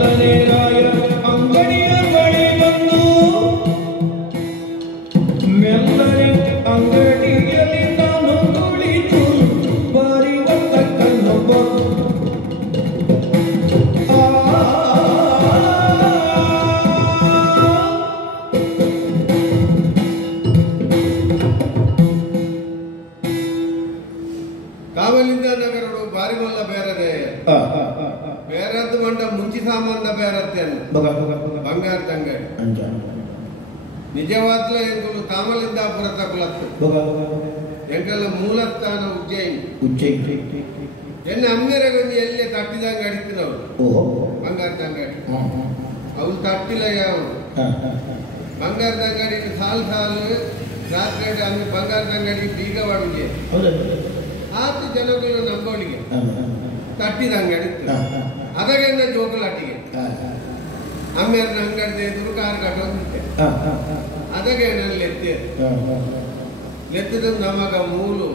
ಮೆಲ್ಲನೆ ರಾಯ ಅಂಗಡಿಯ ಬಳಿ ಬಂದು ಮೆಲ್ಲನೆ ಅಂಗಡಿಯಲ್ಲಿ ನಾನು ಕುಳಿತು ಬರಿವಂತ ಕಣ್ಣು ಕಾವಲಿಂದ ನಗರಡು ಬಾರಿಮಲ್ಲ ಬೇರೆ ಬೇರದ್ದು ಮಂಡ ಮುಂಚಿ ಸಾಮಾನ ಬೇರತ್ತೆ ಬಂಗಾರ ತಂಗಡಿ ನಿಜವಾದ್ಲ ಎಂಕಲು ಕಾಮಲಿಂದಾಪುರ ತಗೊಳತ್ತು ಎಂಕಲ್ಲ ಮೂಲಸ್ಥಾನ ಉಜ್ಜಯಿನಿ ಎನ್ನ ಅಮ್ಮೆರೆಗೊಂದು ಎಲ್ಲೇ ತಟ್ಟಿದಂಗ ಅಡಿತಿನವ್ರು ಬಂಗಾರ ತಂಗಡಿ ಅವ್ರು ತಟ್ಟಿಲ್ಲ ಯಾವ ಬಂಗಾರದ ಅಂಗಡಿ ಸಾಲು ರಾತ್ರಿ ಹಂಗೆ ಬಂಗಾರದ ಅಂಗಡಿ ಬೀಗ ಬಾಡಿಗೆ ಆತು ಜನಗಳು ನಂಬೋಳಿಗೆ ತಟ್ಟಿದ ಅಂಗಡಿ ಅದಕ್ಕೆ ಜೋಕಲಾಟಿಗೆ ಅಮ್ಮೆಯನ್ನ ಅಂಗಡಿ ಎದುರು ಕಾರ್ ಕಟ್ಟೋದಿತ್ತೆ ಅದಕ್ಕೆ ಲೆತ್ತದ ನಮಗ ಮೂಲು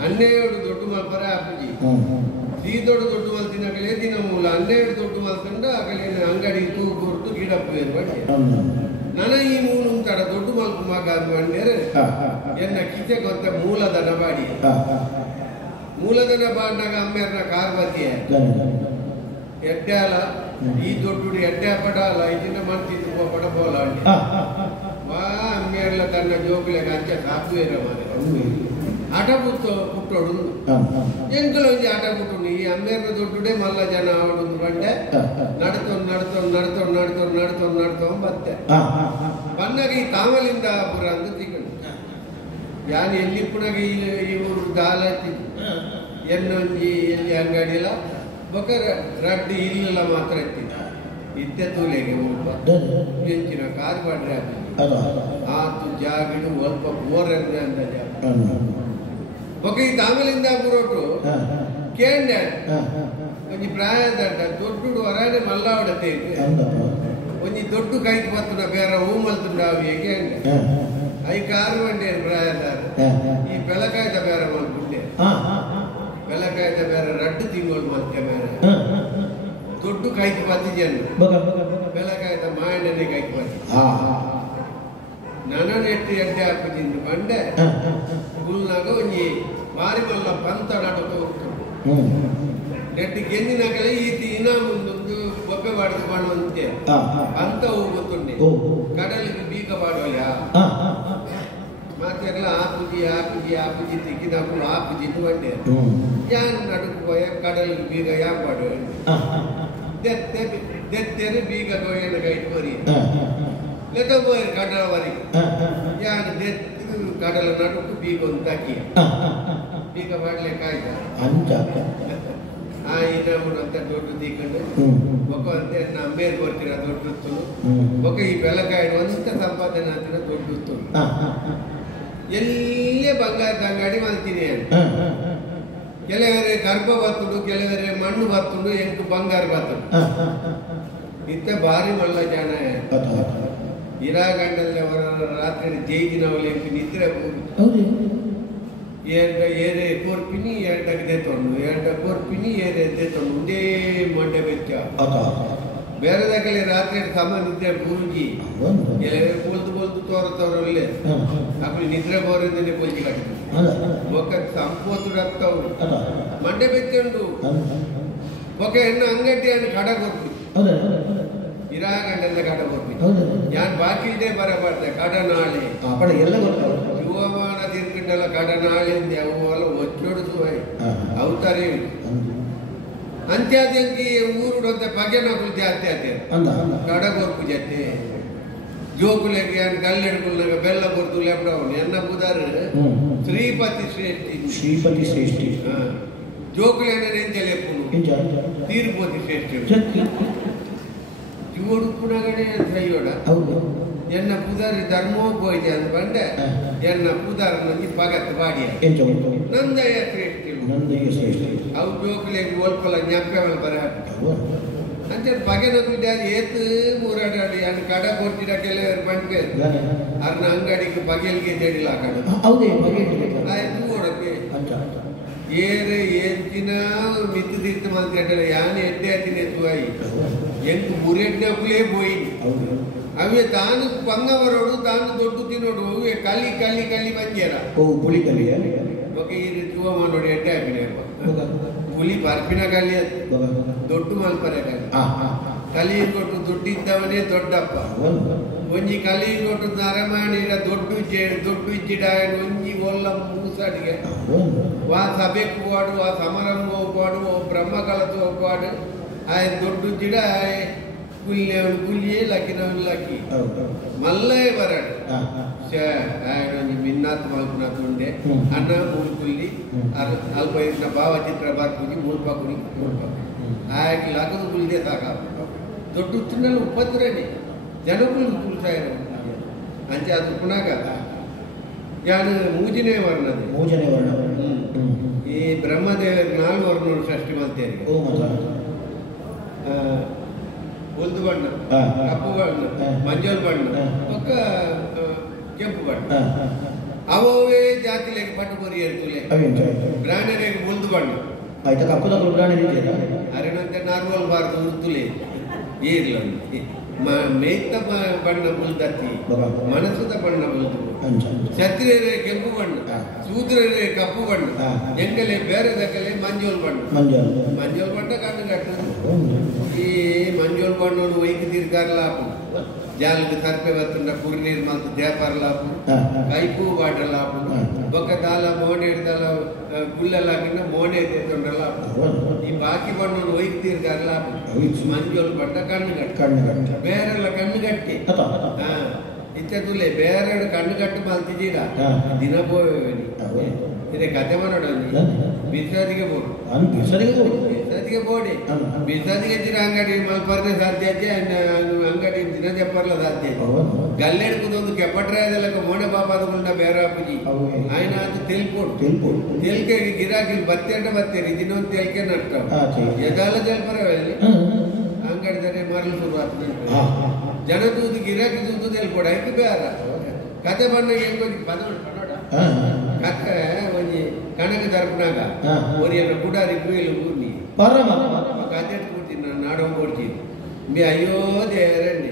ಹನ್ನೆರಡು ದೊಡ್ಡ ಮಲ್ಪರೆ ಹಾಪುಜಿ ದೊಡ್ಡ ಮಲ್ತಿನಗಲೇ ದಿನ ಮೂಲ ಹನ್ನೆರಡು ದೊಡ್ಡ ಮಲ್ತಂಡ ಆಗಲೇ ಅಂಗಡಿ ತೂ ಕೊಟ್ಟು ಗಿಡ ಬಡ್ಡಿ ನನ ಈ ಮೂಲು ತಡ ದೊಡ್ಡ ಮಲ್ಪು ಮಗ ಬಂಡೇರೆ ಎನ್ನ ಕಿಚೆ ಗೊತ್ತ ಮೂಲದನ ಬಾಡಿ ಮೂಲದನ ಬಾಡಿನಾಗ ಅಮ್ಮೆಯರ್ನ ಕಾರ್ ಬತ್ತಿಯ ಎಡ್ಡೆ ಅಲ್ಲ ಈ ದೊಡ್ಡ ಎಡ್ಡೆ ಪಡಲ್ಲ ಇದನ್ನ ಮಾಡ್ತಿದ್ದು ಪಡಬೋಲ ವಾ ಅಮ್ಮೆಯರ್ಲ ತನ್ನ ಜೋಗುಲೆಗೆ ಅಂಚ ಸಾಕುವೇರ ಆಟ ಪುಟ್ಟೋಡು ಎಂಕಲ್ ಒಂಜಿ ಆಟ ಪುಟ್ಟು ಈ ಅಮ್ಮೆಯರ್ನ ದೊಡ್ಡಡೆ ಮಲ್ಲ ಜನ ಆವಡುದು ಬಂಡೆ ನಡ್ತೊಂಡು ಬತ್ತೆ ಬಂದಾಗ ಈ ಕಾಮಲಿಂದಾಪುರ ಅಂತ ತಿಕೊಂಡು ಯಾನು ಎಲ್ಲಿ ಪುನಗ ಈ ಊರು ದಾಲ ಎನ್ನೊಂಜಿ ಎಲ್ಲಿ ಅಂಗಡಿಲ್ಲ ಬೊಕ್ಕ ರಡ್ಡಿ ಇಲ್ಲೆಲ್ಲ ಮಾತ್ರ ಇತ್ತೆ ತೂಲೆಗೆ ಉಲ್ಪ ಹೆಂಚಿನ ಕಾರ್ ಮಾಡ್ರೆ ಆತು ಜಾಗಿಡು ಸ್ವಲ್ಪ ಬೋರ್ರೆ ಅಂತ ಜಾಗ ಬೊಕ್ಕ ಈ ತಾಮಲಿಂದಾಪುರ ಕೇಂದ್ರ ಒಂಜಿ ಪ್ರಾಯದ ದೊಡ್ಡ ಹೊರನೆ ಮಲ್ಲಾವಡತೆ ಒಂಜಿ ದೊಡ್ಡ ಕೈಗೆ ಬತ್ತುನ ಬೇರೆ ಹೂ ಮಲ್ತುಂಡಾವು ಹೇಗೆ ಐ ಕಾರು ಬಂಡೆ ಪ್ರಾಯದ ಈ ಬೆಳಕಾಯ್ದ ಬೇರೆ ಮಲ್ಪುಂಡೆ ಬೆಳಕಾಯ್ದ ಬೇರೆ ರಡ್ಡು ತಿಂಗಳು ಮಲ್ತೆ ಬೇರೆ ದೊಡ್ಡ ಕೈಗೆ ಬತ್ತಿಜನ್ ಬೆಳಕಾಯ್ದ ಮಾಯಣ್ಣನೆ ಕೈಗೆ ಬತ್ತಿ ನನ್ನ ನೆಟ್ಟು ಎಡ್ಡೆ ಹಾಕಿದ್ದು ಬಂಡೆ ಹುಲ್ನಾಗ ಒಂಜಿ ಬಾರಿ ಮಲ್ಲ ಪಂತ ನಾಟಕ ನೆಟ್ಟು ಗೆಂದಿನಾಗಲೇ ಈತಿ ಇನ್ನ ಮುಂದೊಂದು ಬೊಬ್ಬೆ ಬಾಡಿದು ಮಾಡುವಂತೆ ಅಂತ ಹೋಗುತ್ತುಂಡೆ ಕಡಲಿಗೆ ಬೀಗ ಬಾಡೋಲ್ಲ ಮಾತೆಲ್ಲ ಆಪುಜಿ ತಿಕ್ಕಿದಪ್ಪು ಆಪುಜಿ ಬಂಡೆ ಯಾನ್ ನಡುಕು ಹೋಯ ಕಡಲಿಗೆ ಬೀಗ ಯಾಕೆ ಬಾಡೋ ದೆತ್ತೇನೆ ಬೀಗ ಗೋಯನ ಕೈಟ್ಕೋರಿ ಲೆಕ್ಕಬೋಯರು ಕಡಲವರೆಗೆ ಯಾನು ದೆತ್ತು ಕಡಲ ನಡುಕು ಬೀಗ ಒಂದು ತಾಕಿ ಬೀಗ ಮಾಡ್ಲಿಕ್ಕಾಯ್ತ ಇನ್ನಂತ ದೊಡ್ಡ ತೀಕೊಂಡು ಒಕ್ಕ ಅಂತೆ ಅಮ್ಮೇರು ಬರ್ತೀರ ದೊಡ್ಡ ಒಕ್ಕ ಈ ಬೆಳಕಾಯಿ ಒಂತ ಸಂಪಾದನೆ ಅಂತಿನ ದೊಡ್ಡ ಎಲ್ಲೇ ಬಂಗಾರದ ಅಂಗಡಿ ಮಾಡ್ತೀನಿ ಕೆಲವರೆ ಗರ್ಭ ಬತ್ತುಡು ಕೆಲವರೆ ಮಣ್ಣು ಬತ್ತುಡು ಎಂಟು ಬಂಗಾರ ಬತ್ತುಡು ಇತ್ತ ಭಾರಿ ಮಲ್ಲ ಜನ ಇರಾಗಂಡಲ್ಲಿ ಅವರ ರಾತ್ರಿ ಜೈದಿನವಲ್ಲಿ ನಿದ್ರೆ ಏರೆ ಕೋರ್ಪಿನಿ ಎರಡಕ್ಕೆ ತೊಂಡು ಕೋರ್ಪಿನಿ ಏರೆ ತೊಂಡು ಒಂದೇ ಮಂಡೆ ಬೆಚ್ಚ ಬೇರೆದಾಗಲೇ ರಾತ್ರಿ ಸಮ ನಿದ್ರೆ ಗುರುಜಿ ಕೆಲವೇ ಬೋಲ್ದು ತೋರತವ್ರಲ್ಲೇ ಅಪ್ಪಿ ನಿದ್ರೆ ಬೋರಿಂದನೇ ಪೊಲ್ಜಿ ಕಟ್ಟಿದ್ರು ಒಕ್ಕ ಸಂಪೋತು ರಕ್ತವ್ರು ಮಂಡೆ ಬೆಚ್ಚಂಡು ಒಕ್ಕ ಹೆಣ್ಣು ಅಂಗಡಿ ಅನ್ನು ಕಡ ಕೊಟ್ಟು ಇರಾಗಂಡೆಲ್ಲ ಕಡ ಕೊಟ್ಟು ಯಾನ್ ಬಾಕಿ ಇದೇ ಬರಬಾರ್ದೆ ಕಡ ನಾಳೆ ಎಲ್ಲ ಯುವಮಾನ ತಿರ್ಗಿಂಡಲ್ಲ ಕಡ ನಾಳೆ ಅವೆಲ್ಲ ಒಚ್ಚೊಡುದು ಅವತಾರೆ ಅಂತ್ಯಾದಂಗಿ ಊರುಡಂತ ಬಗೆನಗಳು ಜಾಸ್ತಿ ಆತೆ ಕಡಗೊರ್ಪು ಜತೆ ಜೋಕುಲೆಗೆ ಕಲ್ಲೆಡ್ಕುಲ್ನಾಗ ಬೆಲ್ಲ ಕೊರ್ತು ಲೆಪ್ಡವನು ಎನ್ನ ಬುದಾರ ಶ್ರೀಪತಿ ಶ್ರೇಷ್ಠಿ ಜೋಕುಲೆನ ನೆಂಚಲೆಪ್ಪುನು ತೀರ್ಪತಿ ಶ್ರೇಷ್ಠಿ ಇವಡು ಪುನಗಡೆ ಸೈಯೋಡ ಎನ್ನ ಪುದಾರಿ ಧರ್ಮೋಪೋಯ್ತೆ ಅಂತ ಬಂಡೆ ಎನ್ನ ಪುದಾರ ನಂಜಿ ಪಗತ್ ಬಾಡಿಯ ನಂದಯ್ಯ ಶ್ರೇಷ್ಠಿ ಅವು ಜೋಕುಲೆಗೆ ಒಲ್ಪಲ ಜ್ಞಾಪ್ಯವಲ್ ಬರ ಅಂಚೆ ಬಗೆನಗುಡ್ಡೆ ಅದು ಏತು ಮೂರಾಡಿ ಅನ್ನ ಕಡ ಕೊಟ್ಟಿಡ ಕೆಲವರು ಬಂಡ್ಗೆ ಅರ್ನ ಅಂಗಡಿಗೆ ಬಗೆಲ್ಗೆ ಜಡಿಲ ಆಯ್ತು ನೋಡಕ್ಕೆ ಏರೆ ಏಂಚಿನ ಮಿತ್ತು ದಿತ್ತು ಮಂತ್ರಿ ಯಾನ್ ಎಡ್ಡೆ ಹತ್ತಿನ ಸುವಾಯಿ ಎಂಟು ಮೂರೆಡ್ನಕ್ಕೂ పోయింది ಅವೇ ತಾನು ಬಂಗವರೋಡು ತಾನು ದೊಡ್ಡ ತಿನ್ನೋಡು ಅವೇ ಕಲಿ ಕಲಿ ಕಲಿ ಬಂದ್ಯಾರ పులి కలి ఒక ఈ రితువ మనోడు ఎట్టే ఆపినారు పులి పర్పిన కలి ದೊಡ್ಡ ಮಲ್ಪರೆ ಕಲಿ ಕೊಟ್ಟು ದುಡ್ಡು ಇದ್ದವನೇ ದೊಡ್ಡಪ್ಪ ಒಂಜಿ ಕಲಿ ಕೊಟ್ಟು ನರಮಾಣಿರ ದೊಡ್ಡ ಇಚ್ಚಿಡ ಒಂಜಿ ಒಲ್ಲ ಮೂಸಡಿಗೆ ವಾ ಸಭೆಗೆ ಹೋಗಾಡು ಆ ಸಮಾರಂಭ ಹೋಗಾಡು ಬ್ರಹ್ಮಕಲತು ಹೋಗಾಡು ఆయన దొడ్డు జిడ కుల్లేవుడు కుల్లియే లక్కినవుడు లక్కి మళ్ళీ వరాడు ఆయన మిన్నాత్ మలుపునట్టుండే అన్న మూడు కుల్లి అల్పైన బావ చిత్ర బార్కుని మూడు పక్కుని ఆయనకి లగ్గదు కుల్లిదే సాగా దొడ్డు తిన్నలు ఉప్పత్తురని జనకులు కుల్సాయన అంచే అదుకున్నాక ಯಾನು ಮೂಜನೆ ವರ್ಣದೆ ಈ ಬ್ರಹ್ಮದೇವರಿಗೆ 4 ವರ್ಣ ಷಷ್ಠಿ ಮಲ್ತೇರಿ ಉಲ್ದು ಬಣ್ಣ ಕಪ್ಪು ಬಣ್ಣ ಮಂಜಲ್ ಬಣ್ಣ ಒಕ್ಕ ಕೆಂಪು ಬಣ್ಣ ಅವೇ ಜಾತಿಲೆಗೆ ಪಟ್ಟು ಬರಿ ಇರ್ತಲೆ ಬ್ರಾಹ್ಮಣರಿಗೆ ಉಲ್ದು ಬಣ್ಣ ಆಯ್ತಾ ಕಪ್ಪು ಅರೆನಂತೆ ನಾರ್ಮಲ್ ಬಾರ್ದು ಉರ್ತುಲೆ ಈರ್ಲ ಮೇಯ್ತ ಬಣ್ಣ ಮುಲ್ದತ್ತಿ ಮನಸ್ಸುದ ಬಣ್ಣ ಮುಲ್ದು ಕ್ಷತ್ರಿಯರೇ ಕೆಂಪು ಬಣ್ಣ ಶೂದ್ರರೇ ಕಪ್ಪು ಬಣ್ಣ ಎಂಗಲೆ ಬೇರೆದಕ್ಕಲೆ ಮಂಜೋಲ್ ಬಣ್ಣ ಮಂಜೋಲ್ ಬಣ್ಣ ಕಣ್ಣು ಕಟ್ಟುದು ಈ ಮಂಜೋಲ್ ಬಣ್ಣವನ್ನು ವೈಕ್ ತೀರ್ಕಾರಲಾಪು ಜಾಲದ ಸರ್ಪೆ ಬತ್ತಂಡ ಪೂರ್ಣೀರ್ ಮತ್ತು ದೇಪಾರಲಾಪು ಕೈಪೂ ಬಾಟಲಾಪು ಬೊಕ್ಕ ದಾಲ ಮೋಣೆ ಹಿಡ್ದಲ್ಲ ಗುಲ್ಲೆಲ್ಲಾಕಿಂದ ಮೋಣೆ ಎತ್ತೊಂಡಲಾಪು ಈ ಬಾಕಿ ಬಣ್ಣವನ್ನು ವೈಕ್ ತೀರ್ಕಾರಲಾಪು ಮಂಜೋಲ್ ಬಣ್ಣ ಕಣ್ಣು ಬೇರೆಲ್ಲ ಕಣ್ಣು ಗಟ್ಟಿ ಇತ್ತದುಲೆ ಬೇರೆ ಕಣ್ಣು ಕಟ್ಟು ಮಲ್ತಿದ್ದೀರ ದಿನ ಬೋವೇನಿ ಇದೇ ಕತೆ ಮಾಡೋಣ ಬಿಸಾದಿಗೆ ಬೋಡು ಬಿಸಾದಿಗೆ ಬೋಡಿ ಬಿಸಾದಿಗೆ ದಿನ ಅಂಗಡಿ ಮಲ್ಪರ್ನೆ ಸಾಧ್ಯ ಅಂಗಡಿ ದಿನ చెప్పర్ల ಸಾಧ್ಯ గల్లెడుకుదొందు కెప్పట్రాయదలకు మోనే బాబాదుకుంట బేరాపుజి ఆయన అది తెలుపోడు తెలుకే గిరాకీలు బత్తేంట బత్తేరు ఇదినొంದು తెలుకే నష్టం ఎదాల తెలుపర వెళ్ళి ಅಂಗಡಿ ದರೆ ಮರಳು ಶುರುವಾಗ್ತದೆ ಜನ ತೂದು ಗಿರಾಕಿ ತೂದು తెలుపోడు అయితే ಬೇರ ಕತೆ ಬಂದಾಗ ಹೆಂಗೋಗಿ ಕತೆ ಒಂಜಿ ಕಣಕ ತರಪನಾಗ ಒರಿಯನ್ನ ಕುಡಾರಿ ಕುಯ್ಲು ಊರ್ನಿ ಕತೆ ಕೂರ್ತೀನಿ ನಾನು ನಾಡೋ ಕೊಡ್ತೀನಿ ಬಿ ಅಯ್ಯೋ ದೇವರಂడి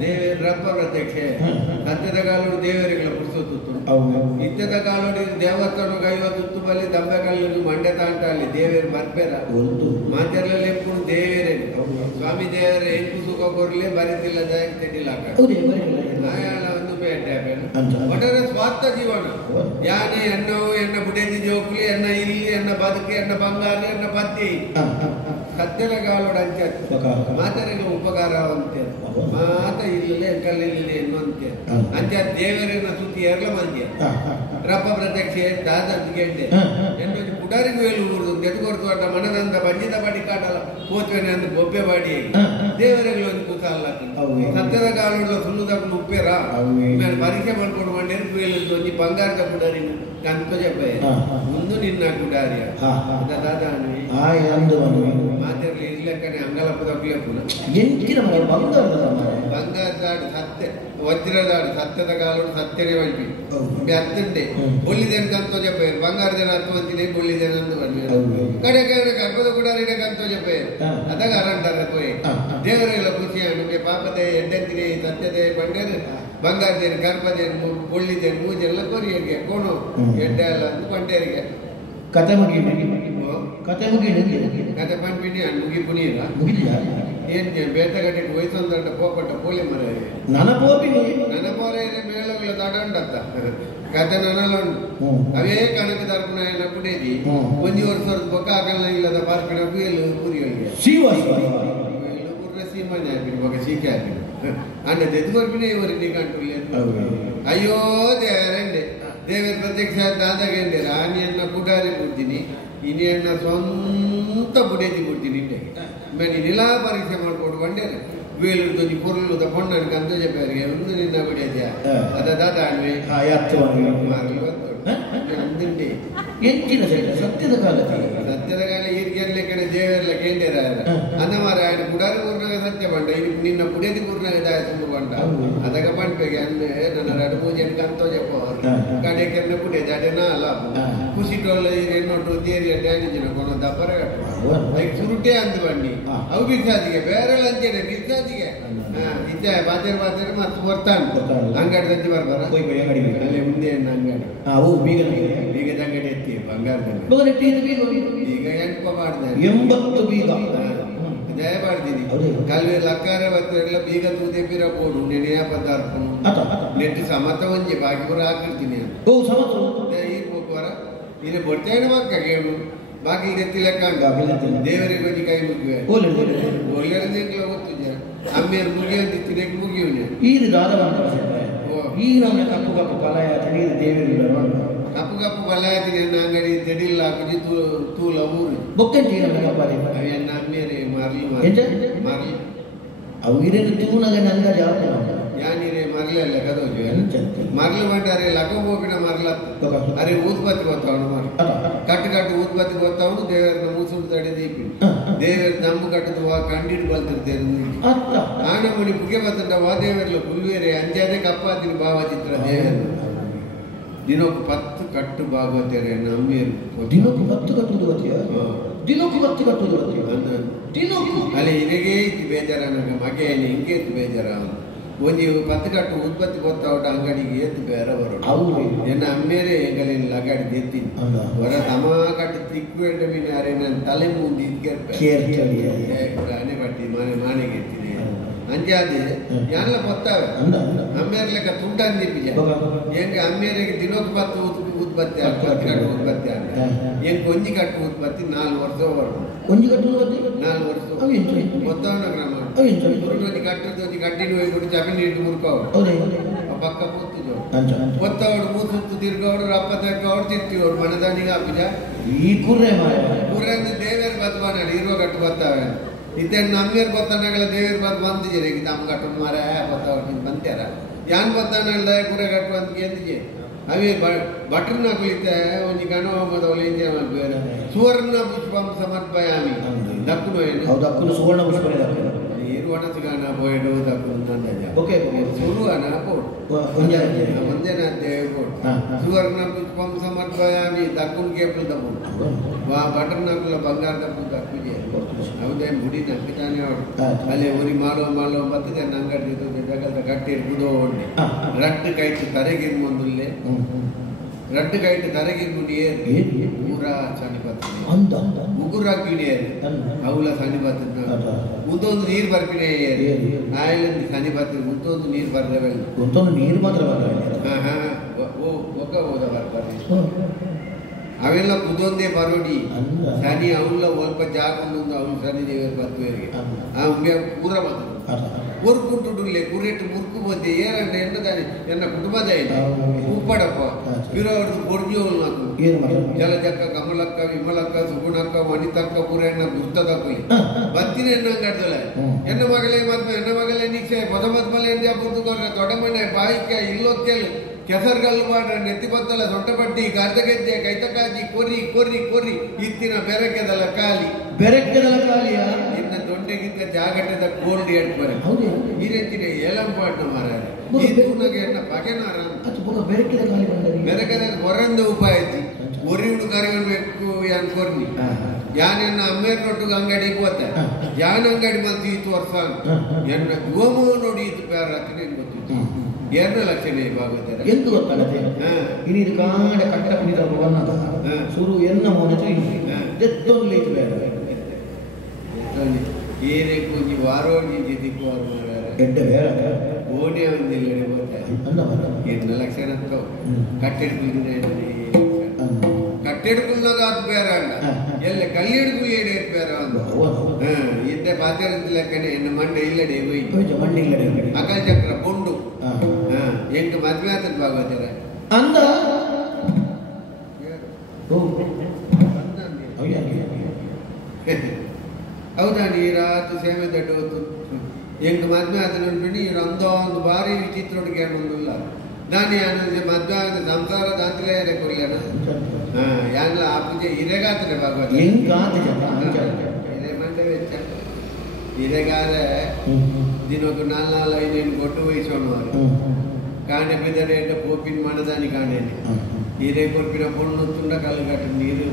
ದೇವರ ರಪ್ಪ ಪ್ರತ್ಯಕ್ಷ ಸತ್ಯದ ಕಾಲೋಡು ದೇವರಿಗಳ ಪುರ್ಸೊತ್ತು ಇತ್ಯದ ಕಾಲೋಡು ದೇವಸ್ಥಾನ ಐವತ್ತು ಬಲ್ಲಿ ದಬ್ಬೆ ಕಲ್ಲು ಮಂಡ್ಯ ತಾಂಟಾಲಿ ದೇವರು ಬರ್ಬೇರ ಮಾತೆರ್ಲೆಲ್ಲ ಎప్పుడు ದೇವರೇ ಸ್ವಾಮಿ ದೇವರ ಎಂಟು ಸುಖ ಕೊರ್ಲೆ ಬರೀತಿಲ್ಲ ದಯಕ್ಕೆ ತೆಡಿಲ್ಲ ಆಯಾಳ ಒಂದು ಬೇಟೆ ಒಟ್ಟಾರೆ ಸ್ವಾರ್ಥ ಜೀವನ ಯಾನೆ ಎನ್ನವು ಎನ್ನ ಬುಡೇದಿ ಜೋಕುಲಿ ಎನ್ನ ಇಲ್ಲಿ ಎನ್ನ ಬದುಕಿ ಎನ್ನ ಬಂಗಾರ ಎನ್ನ ಪತ್ತಿ ಸತ್ಯದ ಕಾಲೋಡು ಅಂಚೆ ಮಾತರಿಗೆ ಉಪಕಾರ ಅಂತೆ ಮಾತ ಇಲ್ಲ ಕಲ್ಲಿಲ್ಲ ಎನ್ನುವಂತೆ ಅಂಚೆ ದೇವರನ್ನ ಸುತ್ತಿ ಎರಲ ಮಂದಿ ರಪ್ಪ ಪ್ರತ್ಯಕ್ಷ ದಾದಕ್ಕೆ ಎನ್ನೊಂದು ಪುಡಾರಿಗೆ ವೇಲು ಊರುದು ತೆಗೆದುಕೊಡ್ತು ಅಡ್ಡ ಮನದಂತ ಬಂಜಿತ ಬಾಡಿ ಕಾಟಲ್ಲ ಕೋತ್ವೇನೆ ಅಂದು ಬೊಬ್ಬೆ ಬಾಡಿ ದೇವರಿಗೆ ಒಂದು ಕೂತಲ್ಲ ಸತ್ಯದ ಕಾಲೋಡು ಸುಳ್ಳು ತಗೊಂಡು ಉಪ್ಪೇರ ಪರೀಕ್ಷೆ ಮಾಡ್ಕೊಂಡು ಮಂಡ್ಯಕ್ಕೆ ವೇಲು ಒಂಜಿ ಬಂಗಾರದ ಪುಡಾರಿ ಕಂತು చెప్పే ముందు నిన్న కుడారి దాదా ಮಾತಿರ್ಲಿ ಇರ್ಲಕ್ಕನೆ ಅಂಗಲಪ್ಪ ತಗ್ಲೇಪುನ ಎಂಕಿನ ಬಂಗಾರದಾಡು ಸತ್ಯ ವಜ್ರದಾಡು ಸತ್ಯದ ಕಾಲೋಡು ಸತ್ಯನೇ ಬಂದ್ವಿ ಅತ್ತಂಡೆ ಒಳ್ಳಿದೇನು ಕಂತೋ చెప్పారు ಬಂಗಾರದೇನು ಅರ್ಥವಂತಿನೇ ಒಳ್ಳಿದೇನು ಅಂದು ಬಂದ್ವಿ ಕಡೆ ಕಡೆ ಕರ್ಪದ ಕುಡಾರಿನ ಕಂತೋ చెప్పారు ಅದಾಗ ಅರಂಟಾರೆ ಪೋಯಿ ದೇವರೆಲ್ಲ ಖುಷಿ ನಿಮಗೆ ಪಾಪದೆ ಎಡ್ಡೆಂತಿನಿ ಸತ್ಯದೆ ಬಂಡೇರು ಬಂಗಾರದೇನು ಕರ್ಪದೇನು ಒಳ್ಳಿದೇನು ಮೂಜೆಲ್ಲ ಕೊರಿಯರಿಗೆ ಕೋಣು ಎಡ್ಡೆ ಎಲ್ಲ ಅಂದು ಬಂಡೇರಿಗೆ ಕತೆ ಮುಗಿದ ಕತೆ ಪಂಪಿನಿ ಮುಗಿ ಪುನೀರ ಏನ್ ಬೇಟಗಟ್ಟಿಟ್ಟು ವಯಸ್ಸೊಂದಂಟ ಪೋಪಟ್ಟ ಪೋಲಿ ಮರ ನನ್ನ ಪೋಪಿನಿ ನನ್ನ ಪೋರೆ ಮೇಳಗಳ ತಡಂಡತ್ತ ಕತೆ ನನಲುಂಡು ಅವೇ ಕಣಕ್ಕೆ ತರ್ಪಣ ಪುಡೇದಿ ಒಂಜಿ ವರ್ಷದ ಬೊಕ್ಕ ಆಗಲ್ಲ ಇಲ್ಲದ ಪಾರ್ಪಿನ ಕುಯ್ಯಲು ಕುರಿಗಳಿಗೆ ಪೂರ್ಣ ಸೀಮನೆ ಹಾಕಿನಿ ಬೊಕ್ಕ ಸೀಕೆ ಹಾಕಿನಿ ಅಂಡ ತೆದ್ದುಕೊರ್ಪಿನ ಇವರಿಗೆ ಕಂಟು ಅಯ್ಯೋ ದೇವರಂಡೆ ದೇವರ ಪ್ರತ್ಯಕ್ಷ ದಾದಾಗೆಂಡೆ ಆನೆಯನ್ನ ಪುಡಾರಿ ಕೊಡ್ತೀನಿ ಇನಿಯನ್ನ ಸ್ವಂತ ಬುಡೇದಿ ಕೊಡ್ತೀನಿ ಮೇಲೆ ನಿಲಾ ಪರೀಕ್ಷೆ ಮಾಡ್ಕೊಂಡು ಬಂಡೇರು ವೇಲು ಪೊರ್ಲು ಪೊಣ್ಣನಿಗೆ ಅಂತ చెప్పారు ಒಂದು ನಿನ್ನ ಬುಡೇದ್ಯ ಅದ ದಾದ ಅಣ್ವೆ ಅಂದಿಂಡೆ ಎಂಚಿನ ಸತ್ಯದ ಕಾಲ ಸತ್ಯದ ಕಾಲ ಈರ್ಗೆಲ್ಲ ಕಡೆ ದೇವರೆಲ್ಲ ಕೇಂದ್ರ ಅನ್ನಮಾರ ఆయన ಗುಡಾರಿ ಊರ್ನಾಗ ಮತ್ತೆ ಬಂಡ ನಿನ್ನ ಪುಡಿಯದಿ ಕೂರ್ನ ಇದಾಯ್ತು ಬಂಡ ಅದಕ್ಕೆ ಪಂಡ್ಬೇಗೆ ಅಂದ್ರೆ ನನ್ನ ರಡು ಪೂಜೆ ಕಂತೋ ಜಪ್ಪೋ ಕಡೆಕೆನ್ನ ಪುಡಿಯ ಜಾಡೆನ ಅಲ್ಲ ಖುಷಿ ಟೋಲ್ ಏನೊಟ್ಟು ದೇರಿಯ ಡ್ಯಾನಿಜಿನ ಕೊನ ದಪ್ಪರ ಅದಕ್ಕೆ ಸುರುಟೆ ಅಂದು ಬನ್ನಿ ಅವು ಬಿಸಾದಿಗೆ ಬೇರೆ ಲಂಚನೆ ಬಿಸಾದಿಗೆ ಇದ್ದೆ ಬಾತೇರು ಮತ್ತೆ ಬರ್ತಾನೆ ಅಂಗಡಿ ತಂದು ಬರ್ಬಾರ ಅಲ್ಲಿ ಮುಂದೆ ಅಂಗಡಿ ಬೀಗದ ಅಂಗಡಿ ಎತ್ತಿ ಬಂಗಾರದ ಈಗ ಎಂಟು ಮಾಡಿದೆ 80 ಬೀಗ ದಯ ಮಾಡ್ತೀನಿ ಕಲ್ವೆ ಲಕ್ಕಾರ ಎಲ್ಲ ಬೀಗ ತೂದೆ ಬೀರ ಕೊಡು ನೆನೆಯ ಪದಾರ್ಥ ನೆಟ್ಟು ಸಮತ ಒಂಜಿ ಬಾಕಿ ಬರ ಹಾಕಿರ್ತೀನಿ ಈ ಹೋಗುವರ ಇಲ್ಲಿ ಬೊಟ್ಟೆನ ಮಕ್ಕ ಕೇಳು ಬಾಕಿ ಎತ್ತಿ ಲೆಕ್ಕ ದೇವರಿಗೆ ಬಂದು ಕೈ ಮುಗಿವೆ ಒಳ್ಳೆಯ ಗೊತ್ತಿದ್ದ ಅಮ್ಮೆಯರು ಮುಗಿಯಂತಿತ್ತು ಮುಗಿಯುವನೆ ಈಗ ಈಗ ನಮ್ಮ ಕಪ್ಪು ಕಪ್ಪು ಪಲಾಯ ಕಪ್ಪು ಕಪ್ಪು ಪಲಾಯತಿಗೆ ಅಂಗಡಿ ತೆಡಿಲ್ಲ ಹಾಕಿ ತೂಲ ಊರು ಬೊಕ್ಕಂಟಿ ಎನ್ನ ಅಮ್ಮೇರೆ ಮರಲಿ ಮರಲಿ ಅವು ಇರೇನು ತೂನಾಗ ನಂಗ ಯಾನಿರೆ ಮರಲಿ ಅಲ್ಲ ಕದೋಜು ಮರಲು ಬಂಡಾರೆ ಲಕೋಪಿನ ಮರಲ ಅರೆ ಊದ್ಪತ್ತಿ ಗೊತ್ತವನು ಮರ ಕಟ್ಟು ಊದ್ಪತ್ತಿ ಗೊತ್ತವನು ದೇವರನ್ನ ಮೂಸುಡು ತಡೆ ದೀಪಿ ದೇವರ ದಮ್ಮು ಕಟ್ಟುವ ಕಂಡಿಟ್ಟು ಬಲ್ತಿರ್ತೇನೆ ಆನಮಣಿ ಪುಗೆ ಬತ್ತಂಡ ವಾದೇವರ್ಲ ಪುಲ್ವೇರೆ ಅಂಜಾದೆ ಕಪ್ಪಾತಿನ ಭಾವಚಿತ್ರ ದೇವರು ದಿನಕ್ಕೆ 10 ಕಟ್ಟು ಭಾಗವತರೆ ನಮ್ಮೇರು ದಿನಕ್ಕೆ 10 ಕಟ್ಟುದು ದಿನಕ್ಕೆ 10 ಕಟ್ಟುದು ಅಲ್ಲಿ ಇದೇ ಇತ್ತು ಬೇಜಾರ ನನಗೆ ಮಗೆಯಲ್ಲಿ ಹಿಂಗೆ ಇತ್ತು ಬೇಜಾರ ಒಂಜಿ 10 ಕಟ್ಟು ಉತ್ಪತ್ತಿ ಗೊತ್ತಾವಟ ಅಂಗಡಿಗೆ ಎತ್ತು ಬೇರೆ ಬರೋದು ಎನ್ನ ಅಮ್ಮೇರೆ ಎಂಗಲಿನ ಲಗಾಡಿ ಎತ್ತೀನಿ ಹೊರ ತಮ ಕಟ್ಟು ತಿಕ್ಕು ಎಂಟ ಮೀನು ಅರೆ ನನ್ನ ತಲೆ ಮುಂದೆ ಅನೆ ಬಟ್ಟಿ ಮಾನೆಗೆ ಎತ್ತೀನಿ ಅಂಜಾದೆ ಎಲ್ಲ ಗೊತ್ತಾವೆ ಅಮ್ಮೇರ್ ಲೆಕ್ಕ ತುಂಡ ಅಂದಿಪ್ಪಿಜ ಹೆಂಗ ಅಮ್ಮೇರಿಗೆ ದಿನಕ್ಕೆ 10 ಉತ್ಪತ್ತಿ 10 ಕಟ್ಟು ಉತ್ಪತ್ತಿ ಅಂತ ಹೆಂಗ್ ಒಂಜಿ ಕಟ್ಟು ಉತ್ಪತ್ತಿ 4 ವರ್ಷ ಬರೋದು ಒಂಜಿ ಕಟ್ಟು 4 ವರ್ಷ ಗೊತ್ತವನ ಕ್ರಮ ಕಟ್ಟಿದ್ದು ಕಟ್ಟಿನ ಹೋಗಿ ಚಪಿನ ಇಟ್ಟು ಮುರ್ಕೋಡು ಪಕ್ಕ ಪೂತಿದ್ರು ಗೊತ್ತವಡು ಮೂಸುತ್ತು ತಿರ್ಗೋಡು ರಪ್ಪ ತೆಕ್ಕೋಡು ತಿರ್ತಿವ್ರು ಮನದಾನಿಗೆ ಹಾಪಿಜ ಈ ಕುರ್ರೆ ಕುರ್ರೆಂದು ದೇವೇರ್ ಬದ್ ಮಾಡಿ ಇರುವ ಕಟ್ಟು ಬರ್ತಾವೆ ಇದ್ದೇನು ನಮ್ಮೇರು ಬತ್ತನಗಳ ದೇವೇರ್ ಬದ್ ಬಂದಿದ್ದೀರಿ ನಮ್ಮ ಕಟ್ಟು ಮಾರ ಬತ್ತವ್ರು ಬಂತ್ಯಾರ ಯಾನ್ ಬತ್ತಾನಲ್ಲ ಕುರೆ ಕಟ್ಟು ಅಂತ ಎಂದಿಗೆ ಅವೇ ಬಟ್ರನ ಕುಳಿತೆ ಒಂಜಿ ಗಣವಮದವಳು ಇಂಜೆ ಮಾಡ್ಬೇರೆ ಸುವರ್ಣ ಪುಷ್ಪಂ ಸಮರ್ಪಯಾಮಿ ದಕ್ಕುನು ಏನು ದಕ್ಕುನು ಸುವರ್ಣ ಪುಷ್ಪ ಒಣಸಿಗಾನ ಬೋಯ್ಡು ದಕ್ಕುನು ಓಕೆ ಸುರುವನ ಬೋಡ್ ಒಂದೇನ ದೇವ ಬೋಡ್ ಸುವರ್ಣ ಪುಷ್ಪಂ ಸಮರ್ಪಯಾಮಿ ದಕ್ಕುನ್ ಕೇಪಲ್ ದಬೋಡ್ ಬಟರ್ ನಕುಲ ಬಂಗಾರ ದಪ್ಪು ದಕ್ಕುಜೆ ಅವದೇ ಮುಡಿ ನಕ್ಕಿತಾನೆ ಅವಳು ಅಲ್ಲಿ ಉರಿ ಮಾಲೋ ಬತ್ತದೆ ನಂಗಡಿ ಜಗದ ಗಟ್ಟಿ ಬುದೋ ಒಡ್ಡಿ ರಟ್ಟು ಕೈತು ತರೆಗಿರ್ ಮುಂದುಲ್ಲೆ ರಟ್ಟು ಕೈಟ್ ತರಗಿರ್ ಮುಡಿಯೇರಿ ಊರ ಸನಿಪತ್ತಿ ಉಗುರ ಕಿಡಿಯೇರಿ ಅವಳ ಸನಿಪತ್ತ ಉದ್ದೊಂದು ನೀರು ಬರ್ಪಿನೇ ಆಯ್ಲಂದು ಸನಿಪತ್ತಿ ಉದ್ದೊಂದು ನೀರು ಬರ್ದವೆ ಉದ್ದೊಂದು ನೀರು ಮಾತ್ರ ಒಕ್ಕ ಹೋದ ಬರ್ತಾರೆ ಅವೆಲ್ಲ ಉದ್ದೊಂದೇ ಬರೋಡಿ ಸನಿ ಅವಳ ಸ್ವಲ್ಪ ಜಾಕೊಂಡು ಅವಳು ಸನಿ ದೇವರ ಬತ್ತುವರಿಗೆ ಪೂರ ಬಂದರು ಊರ್ಕುಂಟುಡ್ಲೆ ಕುರೆಟ್ಟು ಮುರ್ಕು ಬಂದೆ ಏರಂటే ಎನ್ನದಾನೆ ಎನ್ನ ಕುಟುಂಬದ ಇಲ್ಲ ಉಪ್ಪಡಪ್ಪ ಬಿರೋರ್ದು ಕೊಡ್ಜೋಲ್ నాకు ಜಲಜಕ್ಕ ಕಮಲಕ್ಕ ವಿಮಲಕ್ಕ ಸುಗುಣಕ್ಕ ವನಿತಕ್ಕ ಪೂರೆಣ್ಣ ಗುರ್ತದಕ್ಕಲಿ ಬತ್ತಿನ ಎನ್ನ ಗಡ್ದಲ ಎನ್ನ ಮಗಳೇ ಮತ್ತೆ ಎನ್ನ ಮಗಳೇ ನಿಕ್ಷೆ ಪದಮದ್ಮಲೆ ಎಂದೇ ಬುದ್ದುಕೊರ್ರೆ ತೊಡಮನೆ ಬಾಯಿಕ ಇಲ್ಲೊತ್ತೆಲ್ ಕೆಸರ್ಗಲ್ಲು ಮಾಡ್ರೆ ನೆತ್ತಿ ಬತ್ತಲ ಸೊಂಟಪಟ್ಟಿ ಗರ್ದಗೆಜ್ಜೆ ಕೈತಕಾಜಿ ಕೊರ್ರಿ ಇತ್ತಿನ ಬೆರಕೆದಲ್ಲ ಖಾಲಿ ಇನ್ನ ದೊಡ್ಡಗಿಂತ ಜಾಗಟದ ಕೋಲ್ಡ್ ಹೇಳ್ತಾರೆ ಈರೆಂಚಿನ ಏಲಂಪಾಟ್ನ ಮಾರ ಈ ತೂನಗೆ ಎನ್ನ ಪಗೆನಾರ ಬೆರಕದ ಹೊರಂದ ಉಪಾಯತಿ ಒರಿಯುಡು ಕರಿಬೇಕು ಯಾನ್ ಕೊರ್ನಿ ಯಾನೆನ್ನ ಅಮ್ಮೇರ್ನೊಟ್ಟಿಗೆ ಅಂಗಡಿ ಹೋತ ಯಾನ್ ಅಂಗಡಿ ಮಲ್ತಿ ಇತ್ತು ವರ್ಷ ಎನ್ನ ಗೋಮೋ ನೋಡಿ ಇತ್ತು ಬೇರೆ ಹಾಕಿನ ಗೊತ್ತಿತ್ತು 2 ಲಕ್ಷ ಭಾಗವತರ ಎಂದು ಗೊತ್ತಾಗತ್ತೆ ಇನಿ ಇದು ಕಾಂಡ ಕಟ್ಟ ಕುಣಿದ ಬನ್ನದ ಸುರು ಎನ್ನ ಮೊನಚು ದೆತ್ತೊಂದು ಲೈಟ್ ಬೇಡ ಏನೇ ಕುಂಜಿ ವಾರೋಣಿ ಜೊತೆ ಕೋರ್ ಮಾಡಾರ ಎಡ್ಡ ಬೇಡ ಓಣಿ ಒಂದಿಲ್ಲ ಗೊತ್ತ 2 ಲಕ್ಷ ಅಂತ ಕಟ್ಟೆಡ್ಕುಲ್ನಾಗ ಅದು ಬೇರೆ ಅಲ್ಲ ಎಲ್ಲ ಕಲ್ಲಿಡ್ಕು ಏನೇ ಬೇರೆ ಒಂದು ಇದ್ದೆ ಬಾತ್ಯಾರದ ಲೆಕ್ಕನೆ ಎನ್ನ ಮಂಡೆ ಇಲ್ಲಡೆ ಹೋಯ್ತು ಅಕಾಲ ಚಕ್ರ ಬೊಂಡು ಎಂಟು ಮದ್ವೆ ಆತದ ಭಾಗವತರ ಅಂದ ಹೌದಾ ನೀರಾತು ಸೇವೆ ದಡ್ಡು ಹೊತ್ತು ಎಂಟು ಮದ್ವೆ ಆತ ನೋಡ್ಬಿಟ್ಟು ಇವ್ರು ಒಂದು ಭಾರಿ ವಿಚಿತ್ರೊಟ್ಟಿಗೆ ಬಂದಿಲ್ಲ ದಾನಿ ಅನ್ನೋದು ಮದ್ವೆ ಆದ ಸಂಸಾರ ದಾಂತಲೇ ಕೊಡ್ಲೇನ ಯಾನ್ಲ ಆ ಪೂಜೆ ಇರೆಗಾತನೆ ಭಾಗವತ ಮಂಡೆ ವೆಚ್ಚ ಇದೇಗಾದ್ರೆ ದಿನಕ್ಕೆ 4-5 ಕೊಟ್ಟು ವಹಿಸೋಣವರು ಕಾಣೆ ಬೆದರೇಟ ಪೋಪಿನ ಮನದಾನಿ ಕಾಣೇನೆ ಹೀರೆ ಕೊರ್ಪಿನ ಪೊಣ್ಣು ತುಂಡ ಕಲ್ಲು ಕಟ್ಟ ನೀರು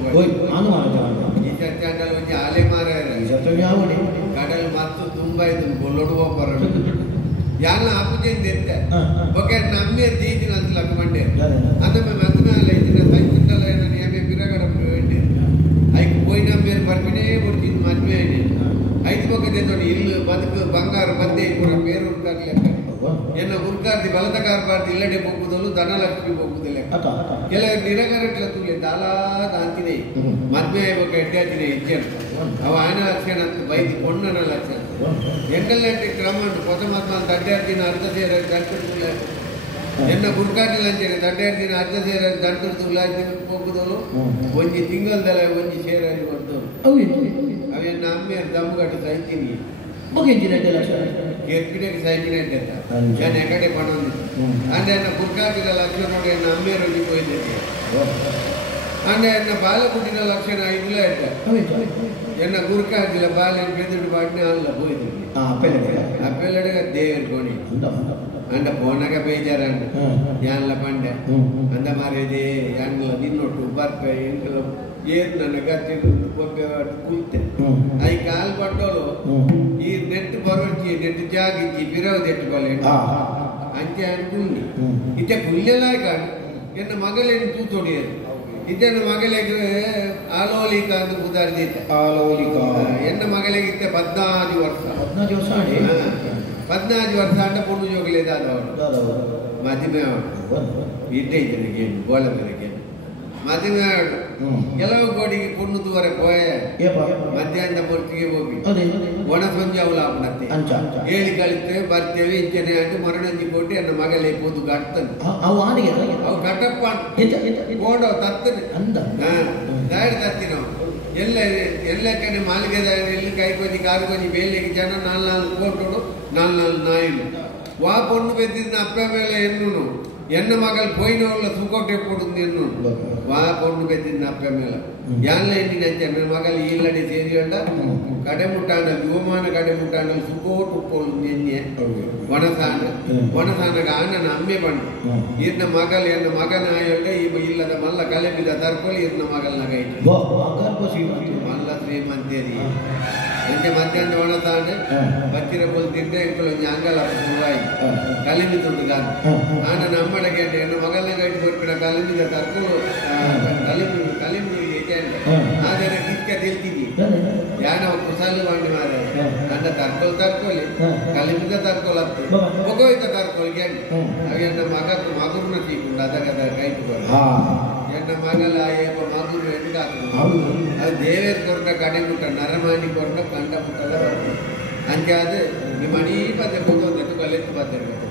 ಈ ಚರ್ಚಾಂಡಲ್ ಒಂಜಿ ಆಲೆ ಮಾರ ಕಡಲ್ ಮತ್ತು ತುಂಬ ಇದು ಬೊಲ್ಲೊಡುವ ಬರೋದು ಯಾನ ಆಪುಜೆಂದು ಎತ್ತ ಒಕೆ ನಮ್ಮೆ ದೀದಿನ ಅಂತ ಲಕ್ಕಂಡೆ ಅದಮ್ಮ ಮತ್ತನಾಲ ಇದನ್ನ ಸೈತಲ್ಲ ಏನ ನಿಯಮೆ ಬಿರಗಡ ಬೇಂಡೆ ಐಕ್ ಪೋಯಿನ ಮೇರೆ ಬರ್ಪಿನೇ ಕೊಡ್ತೀನಿ ಮದ್ವೆ ಐದು ಬಗ್ಗದೆ ನೋಡಿ ಇಲ್ಲಿ ಬದುಕು ಬಂಗಾರ ಬಂದೆ ಕೂಡ ಬೇರೆ ಉಂಟಾಗ್ಲಿ ಎನ್ನ ಉರ್ಕಾರ್ದಿ ಬಲದ ಕಾರ್ಬಾರ್ದು ಇಲ್ಲಡೆ ಹೋಗುದಲು ದನ ಲಕ್ಷ್ಮಿ ಹೋಗುದಿಲ್ಲ ಕೆಲವು ನಿರಗರಟ್ಲ ತುಲೆ ದಾಲಾ ದಾಂತಿನೇ ಮದ್ವೆ ಎಡ್ಡಾತಿನೇ ಇಚ್ಛೆನ್ ಅವ ಆಯನ ಲಕ್ಷಣ ಬೈದು ಪೊಣ್ಣನ ಲಕ್ಷಣ ಎಂಟಲ್ಲಂಟಿ ಕ್ರಮ ಉಂಟು ಕೊತ್ತ ಮದ್ಮ ದಡ್ಡಾರ್ದಿನ ಅರ್ಧ ಸೇರ ದಂಟುಲ್ಲ ಎನ್ನ ಗುರ್ಕಾಟಿ ಲಂಚನೆ ದಡ್ಡಾರ್ದಿನ ಅರ್ಧ ಸೇರ ದಂಟುಲ್ಲ ಹೋಗುದಲು ಒಂಜಿ ತಿಂಗಳದಲ್ಲ ಒಂಜಿ ಸೇರ ಬರ್ತರು ಅವೆನ್ನ ಅಮ್ಮೆ ದಮ್ಮಗಟ್ಟು ಸೈತೀನಿ ಎರ್ಪಿಡೆಗೆ ಸೈಪಿಡೆ ನಾನು ಎಕಡೆ ಪಣೊಂದು ಅಂದ್ರೆ ಎನ್ನ ಗುರ್ಕಾಟಿನ ಲಕ್ಷಣ ನೋಡಿ ಎನ್ನ ಅಮ್ಮೆ ರೊಂಜಿ ಹೋಯ್ತಿದ್ದೆ ಅಂದ್ರೆ ಎನ್ನ ಬಾಲಕುಟಿನ ಲಕ್ಷಣ ಇಲ್ಲ ಇದ್ದ ಎನ್ನ ಗುರ್ಕಾಟಿಲ್ಲ ಬಾಲ ಬೆದಡು ಬಾಟ್ನೆ ಅಲ್ಲ ಹೋಯ್ತಿದ್ದೆ ಅಪ್ಪೆಲ್ಲಡೆಗ ದೇವರು ಕೋಣಿ ಅಂಡ ಪೋನಾಗ ಬೇಜಾರಂಡ ಯಾನ್ಲ ಪಂಡೆ ಅಂದ ಮಾರೇದೆ ಯಾನ್ಲ ನಿನ್ನೊಟ್ಟು ಬರ್ಪೆ ಎಂಕಲ ಏನ್ ನನ್ನ ಗತಿ ಕೊಬ್ಬೆ ಕುಲ್ತೆ ಐ ಕಾಲ್ ಪಟ್ಟೋಳು ಈ ನೆಟ್ ಬರೋಚಿ ನೆಟ್ ಜಾಗಿಚ್ಚಿ ಬಿರವದು ಎಟ್ಟು ಬಲೆ ಅಂಚೆ ಅನ್ಕುಲ್ನಿ ಇತ್ತೆ ಕುಲ್ಲೆಲ್ಲ ಕಾಣು ಎನ್ನ ಮಗಳೇನು ತೂತೊಡಿಯದು ಇದ್ದೆನ್ನ ಮಗಳಿಗೆ ಆಲೋಲಿಕ ಅಂತ ಉದಾಹರಣೆ ಎನ್ನ ಮಗಳಿಗೆ ಇತ್ತೆ 14 ವರ್ಷ 14 ವರ್ಷ ಅಂಡ ಪೊಣ್ಣು ಜೋಗಲೇದಾದವಳು ಮದುವೆ ಅವಳು ಇಟ್ಟೆ ಇದ್ದೇನೆ ಗೋಳ ಮೇರೆಗೆ ಮದುವೆ ಅವಳು ಕೆಲವು ಗೋಡಿಗೆ ಪೊಣ್ಣು ದೂರ ಪೋಯ ಮಧ್ಯಾಹ್ನ ಪೊರ್ತಿಗೆ ಹೋಗಿ ಒಣ ಸಂಜೆ ಅವಳು ಅವನತ್ತೆ ಹೇಳಿ ಕಳಿತೇವೆ ಬರ್ತೇವೆ ಇಂಚನೆ ಅಂಟು ಮರಣಂಜಿ ಕೊಟ್ಟು ಎನ್ನ ಮಗಳೇ ಪೋದು ಕಟ್ತಾನೆ ಅವು ಕಟ್ಟಪ್ಪ ಕೋಡೋ ತತ್ತನೆ ದಾಡಿ ತತ್ತಿನ ಎಲ್ಲ ಕಡೆ ಮಾಲಿಗೆದ ಎಲ್ಲಿ ಕೈ ಕೊಂಚಿ ಕಾರು ಕೊಂಚಿ ಬೇಲಿಗೆ ಜನ 4 ಕೋಟೋಡು 4 ನಾಯಿಲು ವಾ ಪೊಣ್ಣು ಬೆದ್ದಿದ್ದ ಅಪ್ಪ ಮೇಲೆ ಎನ್ನು ಎನ್ನ ಮಗಳು ಪೋಯಿನವಲ್ಲ ಸುಕೋಟೆ ಕೊಡುದು ಎನ್ನು ವಾ ಪೊಣ್ಣು ಬೆದ್ದಿದ್ದ ಅಪ್ಪ ಮೇಲೆ ಯಾನ್ಲ ಎಣ್ಣಿನ ನನ್ನ ಮಗಳು ಇಲ್ಲಡೆ ಸೇರಿಕೊಂಡ ಕಡೆ ಮುಟ್ಟಾಂಡಲ್ ಯುವಮಾನ ಕಡೆ ಮುಟ್ಟಾಂಡಲ್ ಸುಕೋಟ್ ಉಪ್ಪೊಳು ನೆನ್ನೆ ಒಣಸಾನಗ ಅಣ್ಣನ ಅಮ್ಮೆ ಬಂಡು ಇರ್ನ ಮಗಳು ಎನ್ನ ಮಗನ ಆಯೊಳ್ಳೆ ಇಲ್ಲದ ಮಲ್ಲ ಕಲೆ ಬಿದ್ದ ತರ್ಕೊಳ್ಳಿ ಇರ್ನ ಮಗಳನಾಗ ಇಟ್ಟು ಮಲ್ಲ ಶ್ರೀಮಂತೇರಿ ಎಂತೆ ಮಧ್ಯಾಹ್ನ ಒಣಸಾಂಡೆ ಬಚ್ಚಿರ ಬೋಲ್ ತಿಂಡೆ ಇಂಕಲು ಅಂಗಲ ಸುರುವಾಯಿ ಕಲಿಮಿ ತುಂಡುಗಾನ ಆನ ನಮ್ಮಡಗೆ ಎನ್ನ ಮಗಳನಾಗ ಇಟ್ಟು ಬರ್ಬಿಡ ಕಲಿಮಿದ ತರ್ಕೊಳ್ಳು ಕಲಿಮಿ ಆದರೆ ಕಿಕ್ಕ ತಿಳ್ತೀವಿ ಯಾನ ಕುಸಾಲು ಮಾಡಿ ಮಾರ ನನ್ನ ತರ್ಕೊಳ್ಳಿ ಕಲಿಮಿದ ತರ್ಕೊಳ್ಳತ್ತೆ ಹೋಗೋಯ್ತ ತರ್ಕೊಳ್ಳಿ ಅವೆನ್ನ ಮಗುನ ಸೀಕೊಂಡು ಅದರ ಕೈತು ಎನ್ನ ಮಗಲ ಏಪ ಮಗುರು ಎಂದಾಗ್ತದೆ ಅದು ದೇವೇರ್ ಕೊರಟ ಕಡೆ ಮುಟ್ಟ ನರಮಾಣಿ ಕೊರಟ ಕಂಡ ಮುಟ್ಟದ ಬರ್ತದೆ ಅಂಚೆ ಅದು ಈ ಮಣಿ ಪತ್ತೆ ಹೋಗೋದು ಕಲೆತ್ತು ಬರ್ತಿರ್ಬೇಕು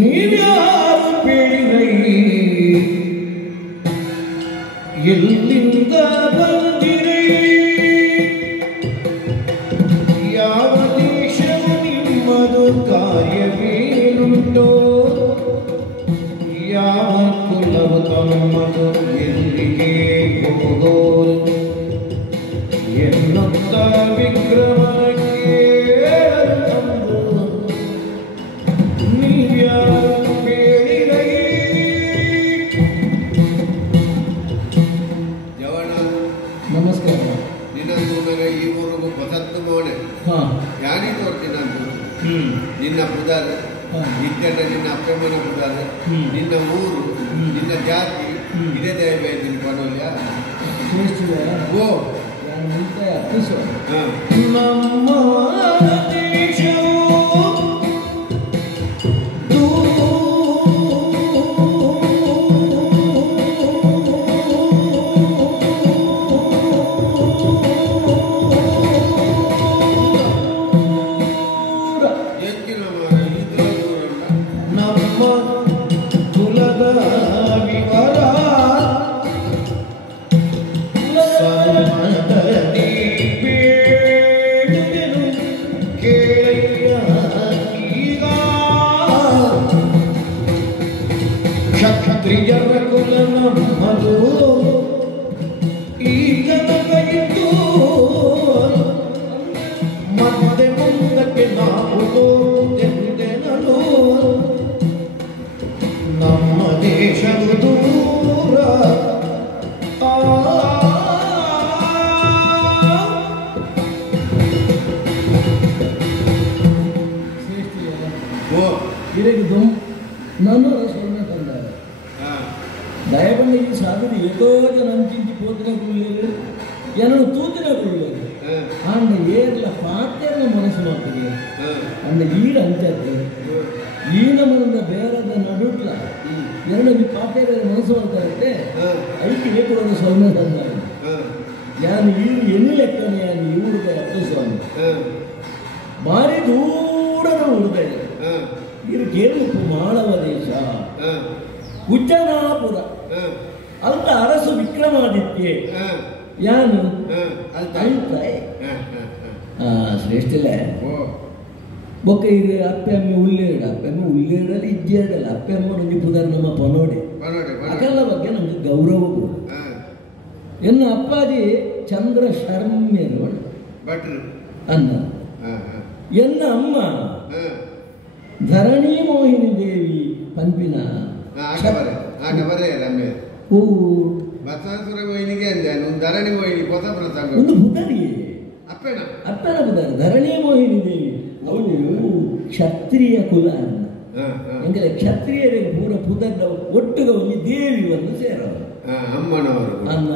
ನೀವ್ಯಾರು ಬೇಡಿರೈ ಎಲ್ಲಿಂದ ಬಂದಿರೈ ಯಾವ ದೇಶವು ನಿಮ್ಮದು ಕಾರ್ಯವೇನುಂಟೋ ಯಾವ ಕುಲವು ತಮ್ಮದು ಎಲ್ಲಿಗೆ ಹೋಗೋರು ಎನ್ನುತ್ತ ವಿಕ್ರಮಕ್ಕೆ ನೀವ್ಯಾರು ಬೇಡಿರೈ ನಮಸ್ಕಾರ ನಿನ್ನ ಈ ಊರಿಗೂ ಹೊಸತ್ತು ಮೋಣೆ ಯಾನಿ ತೋರ್ತೀನಿ ಅಂತ ನಿನ್ನ ಬುಧಾದ ಇದ್ದೆಲ್ಲ ನಿನ್ನ ಅಪ್ಪಮ್ಮನ ಬುಧಾದ ನಿನ್ನ ಊರು ನಿನ್ನ ಜಾತಿ ಇದೇ ದಯವೆ ನಿನ್ನ ಪಡೋಲ್ಯ ಓ ನಮ್ಮ ದೇಶವು ಕ್ಷತ್ರಿಯರ ಕುಲ ನಮ್ಮದು ಈಗ ನಗಯಿತು ಇರಗಿದ್ದು ನಾನು ಸ್ವರ್ಣ ತಂದಾರೆ ದಯಗೊಂಡ ಈ ಸಾಧನೆ ಏತೋ ಜನ ಅಂಚಿಂಚಿ ಪೋತಿನ ಕುಳ್ಳಿರು ಏನನ್ನು ತೂತಿನ ಕುಳ್ಳಿರು ಅಂಡ ಏರ್ಲ ಪಾತ್ರೆನ ಮನಸ್ಸು ಮಾಡ್ತದೆ ಅಂಡ ಈಡ ಅಂಚತ್ತೆ ಈನ ಮನದ ಬೇರದ ನಡುಟ್ಲ ಎರಡು ಪಾತ್ರೆ ಮನಸ್ಸು ಮಾಡ್ತಾ ಇರುತ್ತೆ ಐಕಿ ಬೇಕು ಸ್ವರ್ಣ ತಂದಾರೆ ಯಾನು ಈರು ಎನ್ನು ಲೆಕ್ಕನೆ ಯಾನು ಇವ್ರಿಗೆ ಅರ್ಥ ಸ್ವಾಮಿ ಭಾರಿ ದೂರದ ಉಳಿದ ಇದು ಕೇರಳಕ್ಕೂ ಮಾಳವ ದೇಶ ಉಜ್ಜನಾಪುರ ಅಂತ ಅರಸು ವಿಕ್ರಮಾದಿತ್ಯ ಯಾನು ಶ್ರೇಷ್ಠಲ್ಲ ಬೊಕ್ಕ ಇದು ಅಪ್ಪೆಮ್ಮ ಉಳ್ಳೇಡಲ್ಲಿ ಇಜ್ಜೇಡಲ್ಲ ಅಪ್ಪೆಮ್ಮ ನಂಗೆ ಪುದರ್ ನಮ್ಮ ಪನೋಡೆ ಅದೆಲ್ಲ ಬಗ್ಗೆ ನಮ್ಗೆ ಗೌರವ ಎನ್ನ ಅಪ್ಪಾಜಿ ಚಂದ್ರ ಶರ್ಮ್ಯರು ಅನ್ನ ಎನ್ನ ಅಮ್ಮ ಧರಣಿ ಮೋಹಿನಿ ದೇವಿ ಪಂಪಿನ ಒಂದು ಬುಧರಿ ಅಪ್ಪನ ಬುಧರಿ ಧರಣಿ ಮೋಹಿನಿ ದೇವಿ ಅವಳು ಕ್ಷತ್ರಿಯ ಕುಲ ಅಂದ್ರೆ ಕ್ಷತ್ರಿಯರಿಗೆ ಪೂರ ಪುದರ್ನ ಒಟ್ಟುಗ ಒಂದು ದೇವಿ ಒಂದು ಸೇರವರು ಅಮ್ಮನವರು ಅನ್ನ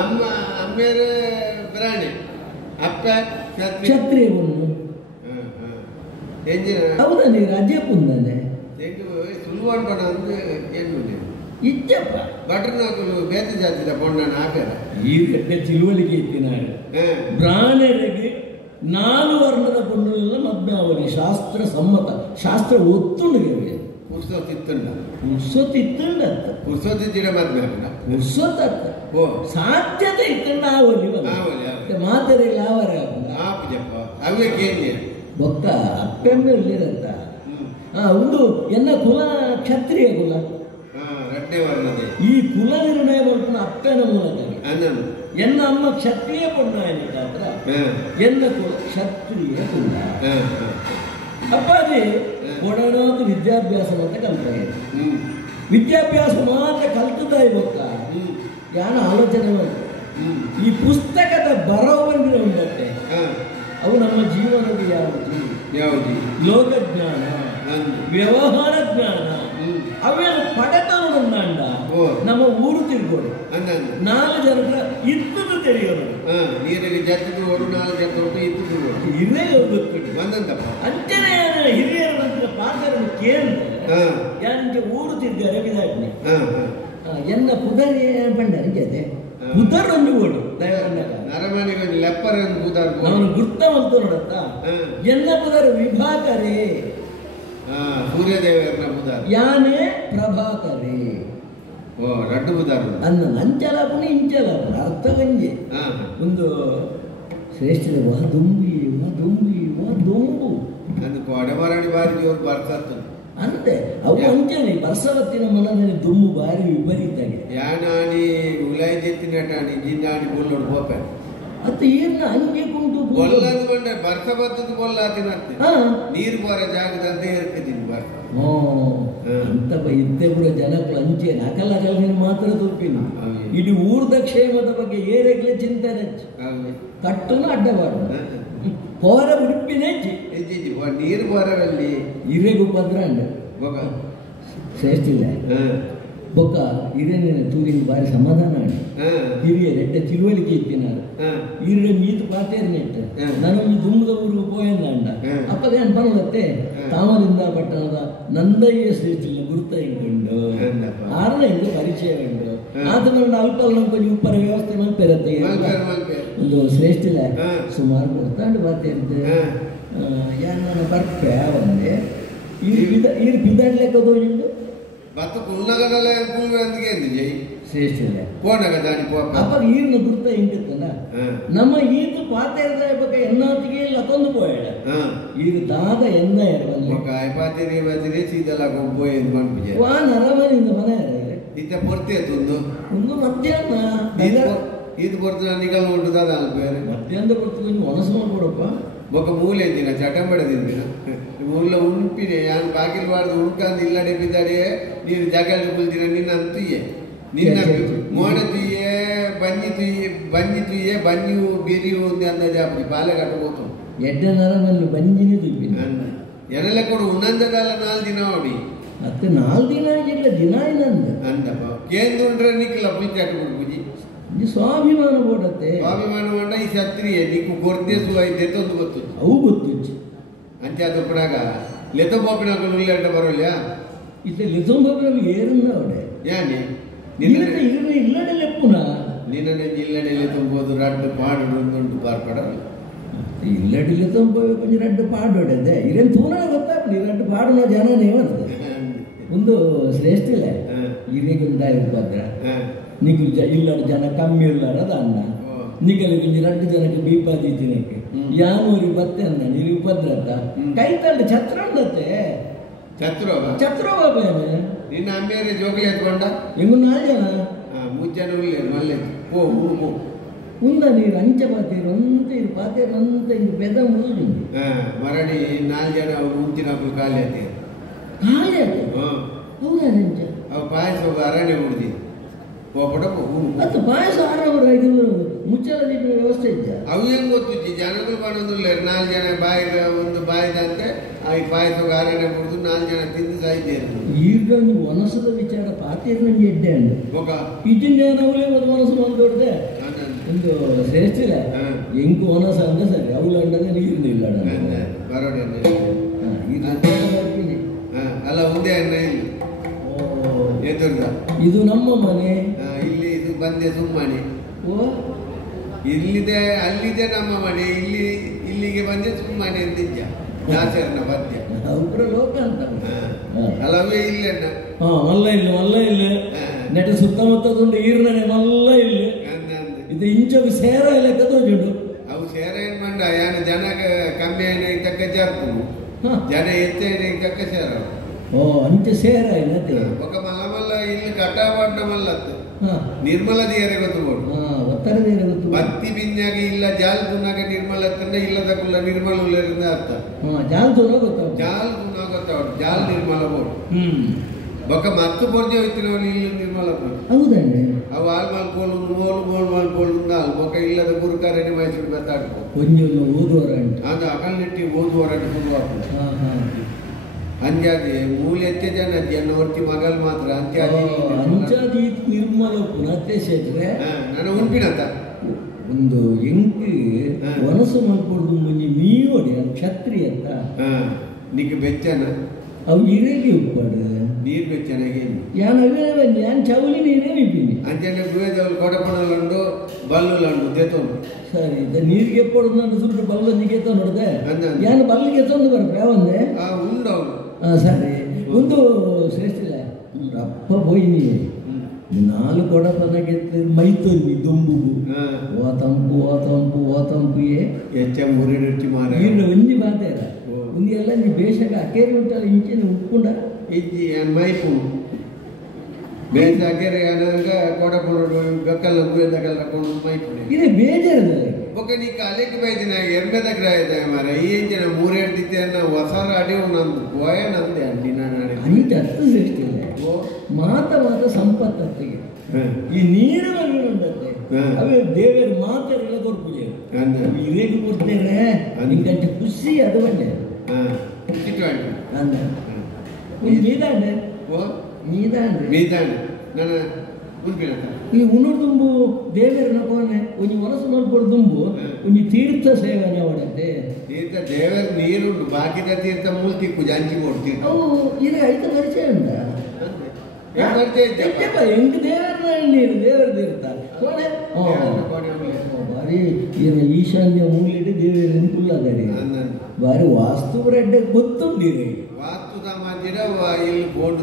ಅಮ್ಮ ಅಮ್ಮೇರ ಪ್ರಾಣಿ ಅಪ್ಪ ಕ್ಷತ್ರಿಯ ಒಂದು ಹೌದಾ ನೀವು ರಜೆ ಪುಂದನೆ ಸುಲ್ವಾನ್ ಬಣ ಅಂದ್ರೆ ಏನು ಇದ್ದಪ್ಪ ಭಟ್ರನಾಕುಲು ಬೇತ ಜಾತಿದ ಬಣ್ಣನ ಹಾಕ್ಯಾರ ಈ ಗಡ್ಡ ತಿಳುವಳಿಕೆ ಇತ್ತು ನಾಡು ಬ್ರಾಹ್ಮಣರಿಗೆ 4 ವರ್ಣದ ಬಣ್ಣವೆಲ್ಲ ಮದ್ಮೆ ಅವರಿಗೆ ಶಾಸ್ತ್ರ ಸಮ್ಮತ ಶಾಸ್ತ್ರ ಒತ್ತುಂಡಿಗೆ ಪುರ್ಸೊತ್ತಿದ್ದ ಮದ್ಮೆ ಪುರ್ಸೊತ್ತ ಸಾಧ್ಯತೆ ಇತ್ತಂಡ ಅವಲಿ ಮಾತರಿಲ್ಲ ಅವರ ಬೊಕ್ಕ ಅಪ್ಪೆಮ್ಮೆ ಇಲ್ಲಿರಂತ ಒಂದು ಎನ್ನ ಕುಲ ಕ್ಷತ್ರಿಯ ಕುಲ ಈ ಕುಲ ನಿರ್ಣಯ ಮಾಡ್ಕೊಂಡು ಅಪ್ಪನ ಮೂಲಕ ಎನ್ನ ಅಮ್ಮ ಕ್ಷತ್ರಿಯ ಪೊಣ್ಣ ಏನಿಟ್ಟಾದ್ರ ಎನ್ನ ಕುಲ ಕ್ಷತ್ರಿಯ ಕುಲ ಅಪ್ಪಾಜಿ ಕೊಡೋದು ವಿದ್ಯಾಭ್ಯಾಸ ಅಂತ ಕಲ್ತ ವಿದ್ಯಾಭ್ಯಾಸ ಮಾತ್ರ ಕಲ್ತದಾಯಿ ಗೊತ್ತ ಯಾನ ಆಲೋಚನೆ ಮಾಡಿ ಈ ಪುಸ್ತಕದ ಬರವಣಿಗೆ ಉಂಟೆ ಅವು ನಮ್ಮ ಜೀವನದ ಯಾವುದು ಲೋಕಜ್ಞಾನ ವ್ಯವಹಾರ ಜ್ಞಾನ ಅವೆಲ್ಲ ಪಡೆದವನಂದ ನಮ್ಮ ಊರು ತಿರ್ಗೋಡು 4 ಜನರ ಇತ್ತದು ತಿಳಿಯೋದು ಹಿರಿಯ ಅಂಚನೆ ಹಿರಿಯರ ಪಾತ್ರ ಕೇಳಿದ್ರೆ ಯಾನಿಗೆ ಊರು ತಿರ್ಗ ರವಿದಾಗ್ನಿ ಎನ್ನ ಪುದರಿ ಬಂಡರಿಗಿದೆ ಪುದರೊಂದು ಓಡು ಅವನು ಗುರ್ತವಂತ ನೋಡತ್ತ ಎನ್ನ ಪುದರ ವಿಭಾಕರೇ ಸೂರ್ಯದೇವರ ಮುದಾರ ಯಾನೇ ಪ್ರಭಾಕರೇ ರಡ್ಡು ಮುದಾರ ಅನ್ನ ನಂಚಲಪುನ ಇಂಚಲಪುನ ಅರ್ಥ ಗಂಜೆ ಒಂದು ಶ್ರೇಷ್ಠದ ದುಂಬಿ ದುಂಬು ಅದಕ್ಕೆ ಒಡಬರಾಡಿ ಬಾರಿ ಜೋರು ಬರ್ತತ್ತು ಅಂತೆ ಅವು ಅಂಚನೆ ಬರ್ಸವತ್ತಿನ ಮನದಲ್ಲಿ ದುಂಬು ಬಾರಿ ವಿಪರೀತಾಗಿ ಯಾನಾಡಿ ಉಲಾಯಿ ಜೆತ್ತಿನಟಾಡಿ ಜಿಂದಾಡಿ ಬೋಲ್ಲೋಡು ಹೋಪ ಅದು ಈರ್ನ ಅಂಗೆ ಕುಂಟು ಬೊಲ್ಲದು ಬಂಡ ಬರ್ತ ಬರ್ತದ್ದು ಬೊಲ್ಲಾತಿನಂತೆ ನೀರು ಬರ ಜಾಗದಂತೆ ಇರ್ಕತೀನಿ ಬರ್ತ ಅಂತ ಇದ್ದೆ ಕೂಡ ಜನಗಳು ಅಂಚೆ ನಕಲಗಲ್ ನೀನು ಮಾತ್ರ ತಪ್ಪಿನ ಇಡೀ ಊರ್ದ ಕ್ಷೇಮದ ಬಗ್ಗೆ ಏರೆಗ್ಲೆ ಚಿಂತನೆ ಕಟ್ಟುನ ಅಡ್ಡಬಾರ್ದು ಹೋರ ಉಡುಪಿನ ನೀರು ಬರವಲ್ಲಿ ಇರೆಗೂ ಭದ್ರಂಡ ಶ್ರೇಷ್ಠಿಲ್ಲ ಬೊಕ್ಕ ಹಿರಿಯನ ತೂರಿನ ಬಾರಿ ಸಮಾಧಾನ ಆಡಿ ಹಿರಿಯರು ಎಡ್ಡ ತಿಳುವಳಿಕೆ ಇತ್ತಿನಾರು ಹಿರಿಯ ಮೀತು ಪಾತೇರ್ ನೆಟ್ಟ ನನಗೆ ದುಂಬದ ಊರಿಗೆ ಪೋಯನ್ನ ಅಂಡ ಅಪ್ಪಗೆ ಅನ್ಪನತ್ತೆ ತಾಮಲಿಂದ ಪಟ್ಟಣದ ನಂದಯ್ಯ ಶ್ರೇಷ್ಠಿಲ್ಲ ಗುರುತ ಇಟ್ಕೊಂಡು ಆರನ ಇಂದು ಪರಿಚಯ ಉಂಟು ಆತನ ಅಲ್ಪಲ್ಲ ಕೊಂಚ ಉಪ್ಪರ ವ್ಯವಸ್ಥೆ ಮಲ್ಪೆರತ್ತೆ ಒಂದು ಶ್ರೇಷ್ಠಿಲ್ಲ ಸುಮಾರು ಬರ್ತಾಂಡು ಪಾತೇರ್ದು ಯಾರು ಬರ್ಪೆ ಒಂದೇ ಈ ಬಿದಾಡ್ಲೆಕ್ಕ ತೋಜಿಂಡು ಬತ್ತ ಕುನ್ನಗದಲ್ಲ ಕೂವಂದಿಗೆ ಜೈ ಶ್ರೇಷ್ಠಿಲ್ಲ ಕೋಣಗ ದಾಡಿ ಪೋಪ ಅಪ್ಪ ಈರ್ನ ಗುರ್ತ ಹಿಂಗಿತ್ತಲ್ಲ ನಮ್ಮ ಈತು ಪಾತೇರ್ದ ಬಗ್ಗೆ ಎನ್ನಾತಿಗೆ ಇಲ್ಲ ಕೊಂದು ಪೋಯಾಡ ಈಗ ದಾದ ಎನ್ನ ಇರಬಲ್ಲ ಕಾಯಿ ಪಾತೇರಿ ಬದಿರೆ ಸೀದಲ ಗೊಂಪೋಯ್ ಎಂದು ಮಾಡ್ಬಿಜೆ ವಾ ನರಮನಿಂದ ಮನೆ ಇತ್ತ ಪೊರ್ತೆ ತುಂದು ಒಂದು ಮಧ್ಯಾಹ್ನ ಇದು ಬರ್ತದ ನಿಗಮ ಉಂಟು ದಾದ ಅಲ್ಪೇರೆ ಮಧ್ಯಾಹ್ನ ಬರ್ತದೆ ಒಣಸು ಮಾಡ್ಕೊಡಪ್ಪ ఒక మూలే తిన చటంబడి తిందిన ఊళ్ళో ఉంపినే యాన్ బాకిల్ వాడు ఉడుకంది ఇల్లడే బిద్దడే నీరు జగలు పుల్దిన నిన్న అంతియే నిన్న మోడ తీయే ಬಂಜಿ ತುಯ್ಯೆ ಬಂಜು ಬಿರಿಯು ఉంది ಅಂದಾಜ ಅಪ್ಪಿ ಬಾಲೆ ಕಟ್ಟಬಹುದು ಎಡ್ಡನರ ನನ್ನ ಬಂಜಿನಿ ತುಯ್ಪಿನ ಎನೆಲ್ಲ ಕೂಡ ಉನ್ನಂದದಲ್ಲ 4 ದಿನ ನೋಡಿ ಮತ್ತೆ 4 ದಿನ ಆಗಿಲ್ಲ ದಿನ ಇನ್ನಂದ ಅಂದಪ್ಪ ಕೇಂದ್ರ ನಿಕ್ಲ ಪಿಚ್ಚಾಟ ಬಿಡ್ಬುಜಿ ಈ ಸ್ವಾಭಿಮಾನ ಬೋಡತ್ತೆ ಸ್ವಾಭಿಮಾನ ಮಾಡ ಈ ಛತ್ರಿಯ ನೀಕು ಗೊರ್ದೆ ಸುವಾಯ್ತೆ ಒಂದು ಗೊತ್ತು ಅವು ಗೊತ್ತಿಚ್ಚು ಅಂಚೆ ಅದು ಪಡಾಗ ಲೆತ ಬೋಪಿನಗಳು ಇಲ್ಲಂಟ ಬರೋಲ್ಲ ಇತ್ತೆ ಲೆತೊಂಬರಲ್ಲಿ ಏರನ್ನ ಅವಡೆ ಯಾನೆ ನಿನ್ನ ಇಲ್ಲಡೆ ಲೆಪ್ಪುನ ನಿನ್ನ ಇಲ್ಲಡೆ ಲೆತೊಂಬೋದು ರಡ್ಡು ಪಾಡು ಒಂದು ಪಾರ್ಪಡಲ್ಲ ಇಲ್ಲಡೆ ಲೆತೊಂಬ ಕೊಂಚ ರಡ್ಡು ಪಾಡೋಡೆ ಇರೇನು ತೂನ ಗೊತ್ತಾಗ್ಲಿ ರಡ್ಡು ಪಾಡುನ ಜನನೇ ಬರ್ತದೆ ಒಂದು ಶ್ರೇಷ್ಠ ಇಲ್ಲ ಇರೇಗುಂದಾಯ ಉಪದ್ರ నీకు ఇల్లడు జన కమ్మి ఇల్లాడు అన్న నీకలి కొంచెం 2 ಜನಕ್ಕೆ ಬೀಪಾದಿ ತಿನ್ನಕ್ಕೆ ಯಾನೂರಿ ಬತ್ತೆ ಅನ್ನ ನೀರು ಉಪದ್ರತ ಕೈತಳ್ಳಿ ಛತ್ರ ಅಂದತ್ತೆ ಛತ್ರ ಬಾಬೇನೆ ನಿನ್ನ ಅಮ್ಮೇರೆ ಜೋಗಿ ಎತ್ಕೊಂಡ ಹೆಂಗು 4 ಜನ 3 ಜನ ಉಳ್ಳೆ ಮಲ್ಲೆ ಪೋ ఉందా నీరు అంచె పాతేరంత ఇది పెద్ద ముళ్ళు మరడి 4 జನ ఉంచినప్పుడు ఖాళీ అయితే అవునా నించ ಅವು ಪಾಯಸ ಅರಣ್ಯ ಉಳಿದಿ ಅದು ಪಾಯಸ ಆರವರು 5 ಮುಚ್ಚಲ ವ್ಯವಸ್ಥೆ ಇದ್ದ ಅವು ಹೆಂಗ್ ಗೊತ್ತು ಜನಗಳು ಮಾಡೋದಿಲ್ಲ 4 ಜನ ಒಂದು ಬಾಯಿದಂತೆ ಈ ಪಾಯಸ ಅರಣ್ಯ ಕುಡಿದು 4 ಜನ ತಿಂದು ಸಾಯ್ತೇನೆ ಈಗ ನೀವು ಒನಸದ ವಿಚಾರ ಪಾತೇರ್ ನಂಗೆ ಎಡ್ಡೆ ಅಂಡು ಇದ್ದಿನ ಅವಲೇ ಒಂದು ಮನಸ್ಸು ಬಂದೊಡ್ದೆ ಒಂದು ಶ್ರೇಷ್ಠ ಇಲ್ಲ ಹೆಂಗ್ ಒನಸ ಅಂದ್ರೆ ಸರಿ ಅವಳು ಅಂಡದ ನೀರು ಇಲ್ಲ ಬರೋಡೆ ಅಲ್ಲ ಒಂದೇ ಅನ್ನ ಇಲ್ಲಿ ಎದುರ್ದ ಇದು ನಮ್ಮ ಮನೆ ಇಲ್ಲಿ ಇದು ಬಂದೆ ಸುಮ್ಮನೆ ಅಲ್ಲಿದೆ ನಮ್ಮ ಮನೆ ಇಲ್ಲಿಗೆ ಬಂದೆ ಸುಮ್ಮನೆ ಅಂತಿದ್ದ ದಾಸರನ ಪದ್ಯ ಅವ್ರ ಲೋಕ ಅಂತ ಅಲ್ಲವೇ ಇಲ್ಲೆಣ್ಣ ಮಲ್ಲ ಇಲ್ಲ ನೆಟ ಸುತ್ತಮುತ್ತದೊಂದು ಈರ್ನೇ ಮಲ್ಲ ಇಲ್ಲ ಇದು ಇಂಚು ಸೇರ ಲೆಕ್ಕದ ಜುಡು ಅವು ಸೇರ ಏನ್ ಮಂಡ ಯಾನ ಜನ ಕಮ್ಮಿ ಏನ ತಕ್ಕ ಜಾರ್ಪು ಜನ ಹೆಚ್ಚೇನ ತಕ್ಕ ಸೇರ ಅಂಚೆ ಸೇರ ಏನತ್ತೆ ఒక మల్ల ఇల్లు కట్టాబడ్డ మల్లత్తు నిర్మల దీయరే ಗೊತ್ತುಬೋಡು ಒತ್ತರ ದೇರೆ ಗೊತ್ತು ಬತ್ತಿ ಬಿನ್ಯಾಗಿ ಇಲ್ಲ ಜಾಲ್ ತುನಾಗ ನಿರ್ಮಲ ತಂಡ ಇಲ್ಲದ ಕುಲ್ಲ ನಿರ್ಮಲ ಉಳ್ಳರಿಂದ ಅರ್ಥ ಜಾಲ್ ತುನ ಗೊತ್ತಾವ ಜಾಲ್ ನಿರ್ಮಲ ಬೋಡು ಬೊಕ್ಕ ಮತ್ತು ಪೊರ್ಜೆ ಹೋಯ್ತಿನವನು ಇಲ್ಲ ನಿರ್ಮಲ ಬೋಡು ಹೌದಂడి ಅವು ಹಾಲ್ ಮಲ್ಕೋಲು ಮೋಲ್ ಮಲ್ಕೋಲು ನಾಲ್ ಬೊಕ್ಕ ಇಲ್ಲದ ಗುರುಕಾರನೆ ಮೈಸೂರು ಬತ್ತಾಡ್ಕೊ ಕೊಂಚ ಓದುವರಂಟ ಅದು ಅಕಲ್ನೆಟ್ಟಿ ಓದುವರಂಟ ಶುರುವಾಗ್ತದೆ ಅಂಜಾದಿ ಮೂಲೆತ್ತೆ ಜನ ಒಟ್ಟಿ ಮಗಲ್ ಮಾತ್ರ ಅಂಚಾದಿ ನಿರ್ಮಲ ಪುನತ್ತೆ ಸೇಟ್ರೆ ನಾನು ಉಂಪಿನಂತ ಒಂದು ಎಂಟು ವನಸು ಮಾಡ್ಕೊಂಡು ಮುಂಜಿ ಮೀವಡಿ ಕ್ಷತ್ರಿ ಅಂತ నీకు ಬೆಚ್ಚನ ಅವು ಇರೇಗಿ ಉಪ್ಪಾಡು ನೀರು ಬೆಚ್ಚನಾಗಿ ಯಾನ್ ಅವೇ ಯಾನ್ ಚೌಲಿ ನೀರೇ ನಿಂಪಿನಿ ಅಂಜನೆ ಗುವೇದವಳು ಕೊಡಪಣಲಂಡು ಬಲ್ಲುಲಂಡು ತೆತ್ತೋನು ಸರಿ ನೀರಿಗೆ ಎಪ್ಪಡು ನಾನು ಸುಟ್ಟು ಬಲ್ಲೊಂದಿಗೆ ಎತ್ತ ನೋಡಿದೆ ಯಾನು ಬಲ್ಲಿಗೆ ಎತ್ತೊಂದು ಬರ್ಬೇಕು ಯಾವಂದೆ ಉಂಡವನು ಸರಿ ಒಂದು ಶ್ರೇಷ್ಠಿಲ್ಲ ಅಪ್ಪ పోయి 4 ಕೊಡಪನಗೆ ಮೈತೊಂದಿ ದುಂಬುಗು ಓತಂಪು ಹೆಚ್ಚ ಮುರಿಡಟ್ಟಿ ಮಾರ ನೀನು ಒಂಜಿ ಬಾತೇರ ಒಂದು ಎಲ್ಲ ನೀ ಬೇಷಗ ಅಕೇರಿ ಉಂಟಲ್ಲ ಇಂಚಿನ ಉಪ್ಪುಂಡ ಇಜ್ಜಿ ಮೈಪು ಬೇಸ ಅಕೇರಿ ಅನಗ ಕೊಡಪುಂಡು ಗಕ್ಕಲ್ಲ ಗುವೆದಗಲ್ಲ ಕೊಂಡು ಮೈಪು ಇದೆ ಬೇಜಾರದಲ್ಲ ఒక నీ కాలేకి పోయింది నాకు ఎనభై దగ్గర అయితే మరి ఏం చేయను 3 దిత్తే అన్న వసారు అడి ఉన్నందు పోయానంతే అండి ನಾನು ಅಂಚೆ ಅರ್ಥ ಸೃಷ್ಟಿಲ್ಲ ಮಾತ ಸಂಪತ್ತಿಗೆ ಈ ನೀರು ಉಂಟತ್ತೆ ಅವೇ ದೇವರ ಮಾತೆಲ್ಲ ಕೊಡ್ಪುಜೆ ಇರೇಗಿ ಕೊಡ್ತೇನೆ ಇಂಕಂಚೆ ಖುಷಿ ಅದು ಬಂದೆ ಮೀದಾನೆ ನನ್ನ ಈ ಉಣ್ಣು ತುಂಬು ದೇವರನ್ನ ಕೋನೆ ಒಂಜಿ ಮನಸ್ಸು ಮಾಡ್ಕೊಂಡು ತುಂಬು ಒಂಜಿ ತೀರ್ಥ ಸೇವನೆ ಮಾಡತ್ತೆ ತೀರ್ಥ ದೇವರ ನೀರುಂಟು ಬಾಕಿದ ತೀರ್ಥ ಮೂಲ್ತಿ ಕುಜಾಂಚಿ ಕೊಡ್ತೀವಿ ಅವು ಇದು ಐದು ಪರಿಚಯ ಉಂಟ ಎಂಟು ದೇವರ ನೀರು ದೇವರ ತೀರ್ಥ ಕೋಣೆ ಬಾರಿ ಈಶಾನ್ಯ ಮೂಲಿಟ್ಟು ದೇವರ ಕುಲ್ಲದರಿ ಬಾರಿ ವಾಸ್ತು ರೆಡ್ಡೆ ಗೊತ್ತುಂಡಿರಿ ವಾಸ್ತುದ ಮಂದಿರ ಇಲ್ಲಿ ಬೋರ್ಡ್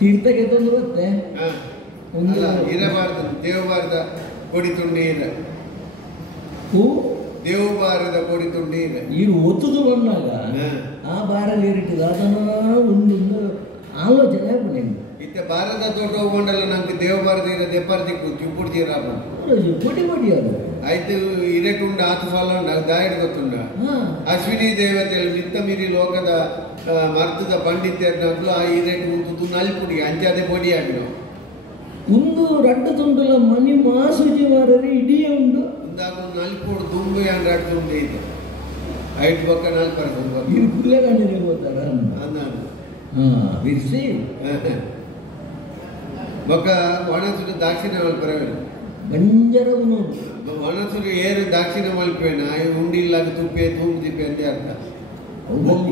ತೀರ್ಥಕ್ಕೆ ತಂದು ಗೊತ್ತೇ ಇರಬಾರ್ದು ದೇವಬಾರದ ಕೊಡಿತುಂಡಿ ಇಲ್ಲ ದೇವಬಾರದ ಕೊಡಿತುಂಡಿ ಇಲ್ಲ ಈಗ ಒತ್ತುದು ಬಂದಾಗ ಆ ಬಾರ ಏರಿಟ್ಟಿದ ಅದನ್ನ ಒಂದು ಆಲೋಚನೆ ಇತ್ತೆ ಭಾರತ ತೋಟ ಹೋಗ್ಕೊಂಡಲ್ಲ ನಮ್ಗೆ ದೇವಬಾರದ ಇರ ದೆಪ್ಪರ್ದಿಕ್ಕು ಚುಪ್ಪುಡು ತೀರ పొడి ಅದು అయితే ఇరటుండ ఆతుఫాల నాకు దాయడు ಗೊತ್ತುಂಡ ಅಶ್ವಿನಿ ದೇವತೆಗಳು ನಿತ್ತ ಮೀರಿ ಲೋಕದ ಮರ್ತದ ಪಂಡಿತ್ಯರ್ನಗಳು ಆ ಇರೆಟ್ ಉಂಟು ನಲ್ಪುಡಿ ಅಂಜಾದೆ ಪೊಡಿ ಆಡಿನವು ಒಂದು ರಡ್ಡು ತುಂಡುಲ ಮನಿ ಮಾಸುಜಿ ಮಾರರಿ ಇಡೀ ಉಂಡು ಇಂದಾಗ ನಲ್ಪೋಡು ದುಂಬು ಯಾನ್ ರಡ್ಡು ಉಂಡು ಇದೆ ಐದು ಬೊಕ್ಕ ನಾಲ್ಕು ಇದು ಕುಲ್ಲೆ ಕಂಡಿದೆ ಗೊತ್ತಾರ ಬಿರ್ಸಿ ಬೊಕ್ಕ ಒಣಸುಡು ದಾಕ್ಷಿಣ ಮಲ್ಪರವೇನು ಬಂಜರದು ನೋಡು ಒಣಸುಡು ಏರು ದಾಕ್ಷಿಣ ಮಲ್ಪೇನ ಉಂಡಿಲ್ಲ ತುಪ್ಪೆ ತೂಮು ತಿಪ್ಪೆ ಅಂತ ಅರ್ಥ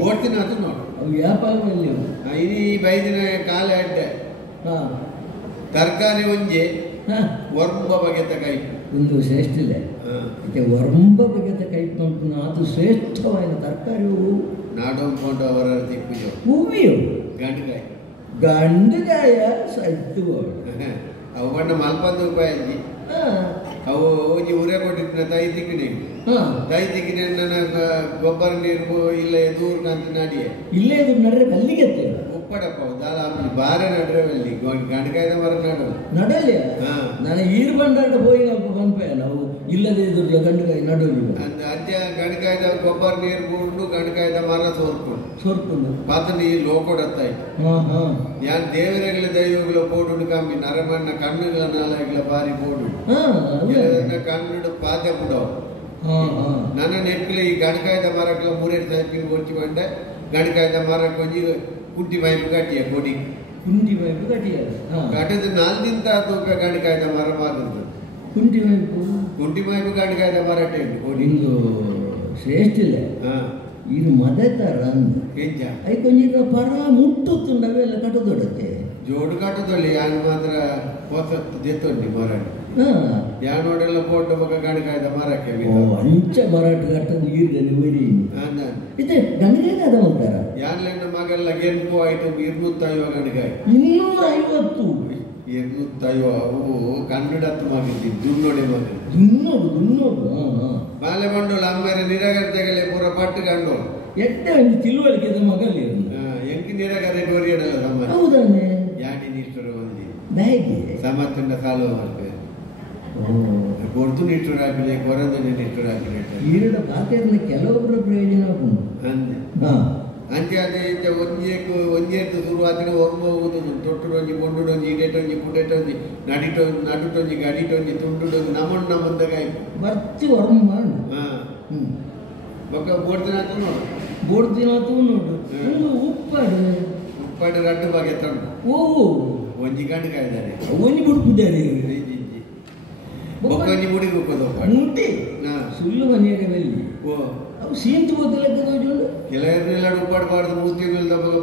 ಓಡ್ತೀನಿ ಅದು ನೋಡು ಅವು ವ್ಯಾಪಾರದಲ್ಲಿ ಇನಿ ಬೈದಿನ ಕಾಲ ಅಡ್ಡೆ ತರಕಾರಿ ಒಂಜೆ ವರ್ಮ ಬಗೆತ ಕೈ ಒಂದು ಶ್ರೇಷ್ಠ ಇಲ್ಲ ಇದಕ್ಕೆ ವರ್ಮ ಬಗೆತ ಕೈ ಪಂಪುನ ಅದು ಶ್ರೇಷ್ಠವಾದ ತರಕಾರಿ ನಾಡೋಂಕೊಂಡು ಅವರ ತಿಪ್ಪು ಹೂವಿಯು ಗಂಡಗಾಯ ಗಂಡಗಾಯ ಸದ್ದು ಅವು ಬಣ್ಣ ಮಲ್ಪಂದು ರೂಪಾಯಿ ಅಜ್ಜಿ ಅವು ಒಂಜಿ ಉರೆ ಕೊಟ್ಟಿದ್ದ ತೈ ತಿಕ್ಕಿನಿ ತೈ ತಿಕ್ಕಿನಿ ನನ್ನ ಗೊಬ್ಬರ ನೀರು ಇಲ್ಲ ದೂರ ಅಂತ ನಾಡಿಯೇ ಇಲ್ಲೇ ಇದು ನಡ್ರೆ ಕಲ್ಲಿಗೆ ಉಪ್ಪಡಪ್ಪ ದಾಲ ಬಾರೆ ನಡ್ರವಲ್ಲಿ ಗಂಡಕಾಯ್ದ ಮರ ನಡು ನಡಲಿ ನಾನು ಈರು ಬಂಡಾಟ ಹೋಗಿ ನಾವು ಬಂಪೆ ನಾವು ಇಲ್ಲದೆ ಇದ್ರ ಗಂಡಕಾಯಿ ನಡಲಿ ಅಜ್ಜ ಗಂಡಕಾಯ್ದ ಗೊಬ್ಬರ ನೀರು ಬಿಟ್ಟು ಗಂಡಕಾಯ್ದ ಮರ ಸೋರ್ಕೊಂಡು ಪಾತ ನೀ ಲೋಕೊಡತ್ತಾಯ್ತು ಯಾನ್ ದೇವರಗಳ ದೈವಗಳ ಪೋಡು ಕಮ್ಮಿ ನರಮಣ್ಣ ಕಣ್ಣುಗಳ ನಾಲಗಳ ಬಾರಿ ಪೋಡು ಕಣ್ಣು ಪಾತೆ ಬಿಡವು ನನ್ನ ನೆಟ್ಕಲ ಈ ಗಂಡಕಾಯ್ದ ಮರಗಳ ಮೂರೇರು ಸಾಯ್ಪಿನ ಒಚ್ಚಿ ಬಂಡೆ ಗಂಡಕಾಯ್ದ ಮರ ಕೊಂಚಿ ಕುಂಟಿ ಪೈಪು ಕಟ್ಟಿಯ ಕೊಡಿ ಕುಂಟಿ ಪೈಪು ಕಟ್ಟಿಯ ಕಟ್ಟಿದ 4 ದಿನ ತೂಕ ಗಂಡಕಾಯ್ದ ಮರ ಮಾರುದು ಕುಂಟಿ ಪೈಪು ಗಂಡಕಾಯ್ದ ಮರ ಕೊಡಿ ಶ್ರೇಷ್ಠ ಇಲ್ಲ ಇದು ಮದತರ ಹೆಂಜ ಅයි ಕೊಂಚ ಪರ ಮುಟ್ಟುತ್ತುಂಡವೆಲ್ಲ ಕಟ್ಟದೊಡಕ್ಕೆ ಜೋಡು ಕಟ್ಟದಲ್ಲಿ ಯಾನ್ ಮಾತ್ರ ಹೊಸತ್ತು ಜೆತ್ತೊಂಡಿ ಮರ ಯಾನೋಡೆಲ್ಲ ಫೋಟೋ ಬೊಕ್ಕ ಗಂಡಕಾಯ್ದ ಮರಕ್ಕೆ ಅಂಚ ಮರಾಠ ಕಟ್ಟದು ಈರ್ಗನಿ ಬರೀ ಇದೆ ಗಂಡಕಾಯ್ದ ಅದ ಮಾಡ್ತಾರ ಯಾನ್ಲೆಣ್ಣ ಮಗಲ್ಲ ಗೆಂಪು ಆಯ್ತು 250 ಗಂಡಕಾಯಿ 250 250 ಅವು ಕನ್ನಡತ್ತು ಮಗಿದ್ದಿ ದುನ್ನೋಡೆ ಮಗ ದುನ್ನೋಡು ಬಾಲೆ ಬಂಡೋಳ ಅಮ್ಮೇರೆ ನಿರಾಗತೆಗಲೆ ಪೂರ ಪಟ್ಟು ಕಂಡೋಳು ಎಟ್ಟೆ ಒಂದು ತಿಳುವಳಿಕೆ ಮಗಲ್ಲಿ ಎಂಕಿ ನಿರಾಗತೆ ಡೋರಿಯಡಲ್ಲ ನಮ್ಮ ಹೌದಾನೆ ಯಾಡಿ ನೀಷ್ಟರು ಒಂದಿ ಬ್ಯಾಗಿ ಸಮತ್ತಂಡ ಸಾಲು ಮಾಡ್ಬೇಕು ಕೊಡ್ತು ನಿಟ್ಟರು ಹಾಕಿದೆ ಕೊರಂದನೆ ನಿಟ್ಟರು ಹಾಕಿದೆ ಈರಡ ಪಾತ್ರೆಯಿಂದ ಕೆಲವೊಬ್ಬರ ಪ್ರಯೋಜನ ಉಂಟು ಅಂದೆ ಅಂಚೆ ಅದೇ ಒಂಜೇತು ಶುರುವಾತಿನ ಒರ್ಮ ಹೋಗುದು ತೊಟ್ಟುಡೊಂಜಿ ಕೊಂಡುಡೊಂಜಿ ಇಡೇಟೊಂಜಿ ಪುಟೇಟೊಂಜಿ ನಡುಟೊಂಜಿ ಗಡಿಟೊಂಜಿ ತುಂಡುಡೊಂಜಿ ನಮ್ಮಣ್ಣ ಬಂದಾಗ ಬರ್ತಿ ಒರ್ಮ ಮಾಡು ಬೊಕ್ಕ ಬೋಡ್ದಿನಾತು ನೋಡು ಉಪ್ಪಾಡು ರಡ್ಡು ಬಗೆ ತಂಡು ಒಂಜಿ ಗಂಡು ಕಾಯ್ದಾರೆ ಒಂಜಿ ಬುಡ್ಕಿದ್ದಾರೆ ಬೊಕ್ಕೊಂಜಿ ಮುಡಿ ಹೋಗೋದು ಮುಟ್ಟಿ ಸುಳ್ಳು ಮನೆಯ ಬೆಲ್ಲಿ ಅವು ಸೀಂತು ಗೊತ್ತಿಲ್ಲಕ್ಕೆ ಕೆಲವರನ್ನೆಲ್ಲ ಉಪ್ಪಾಡಬಾರ್ದು ಮೂರ್ತಿ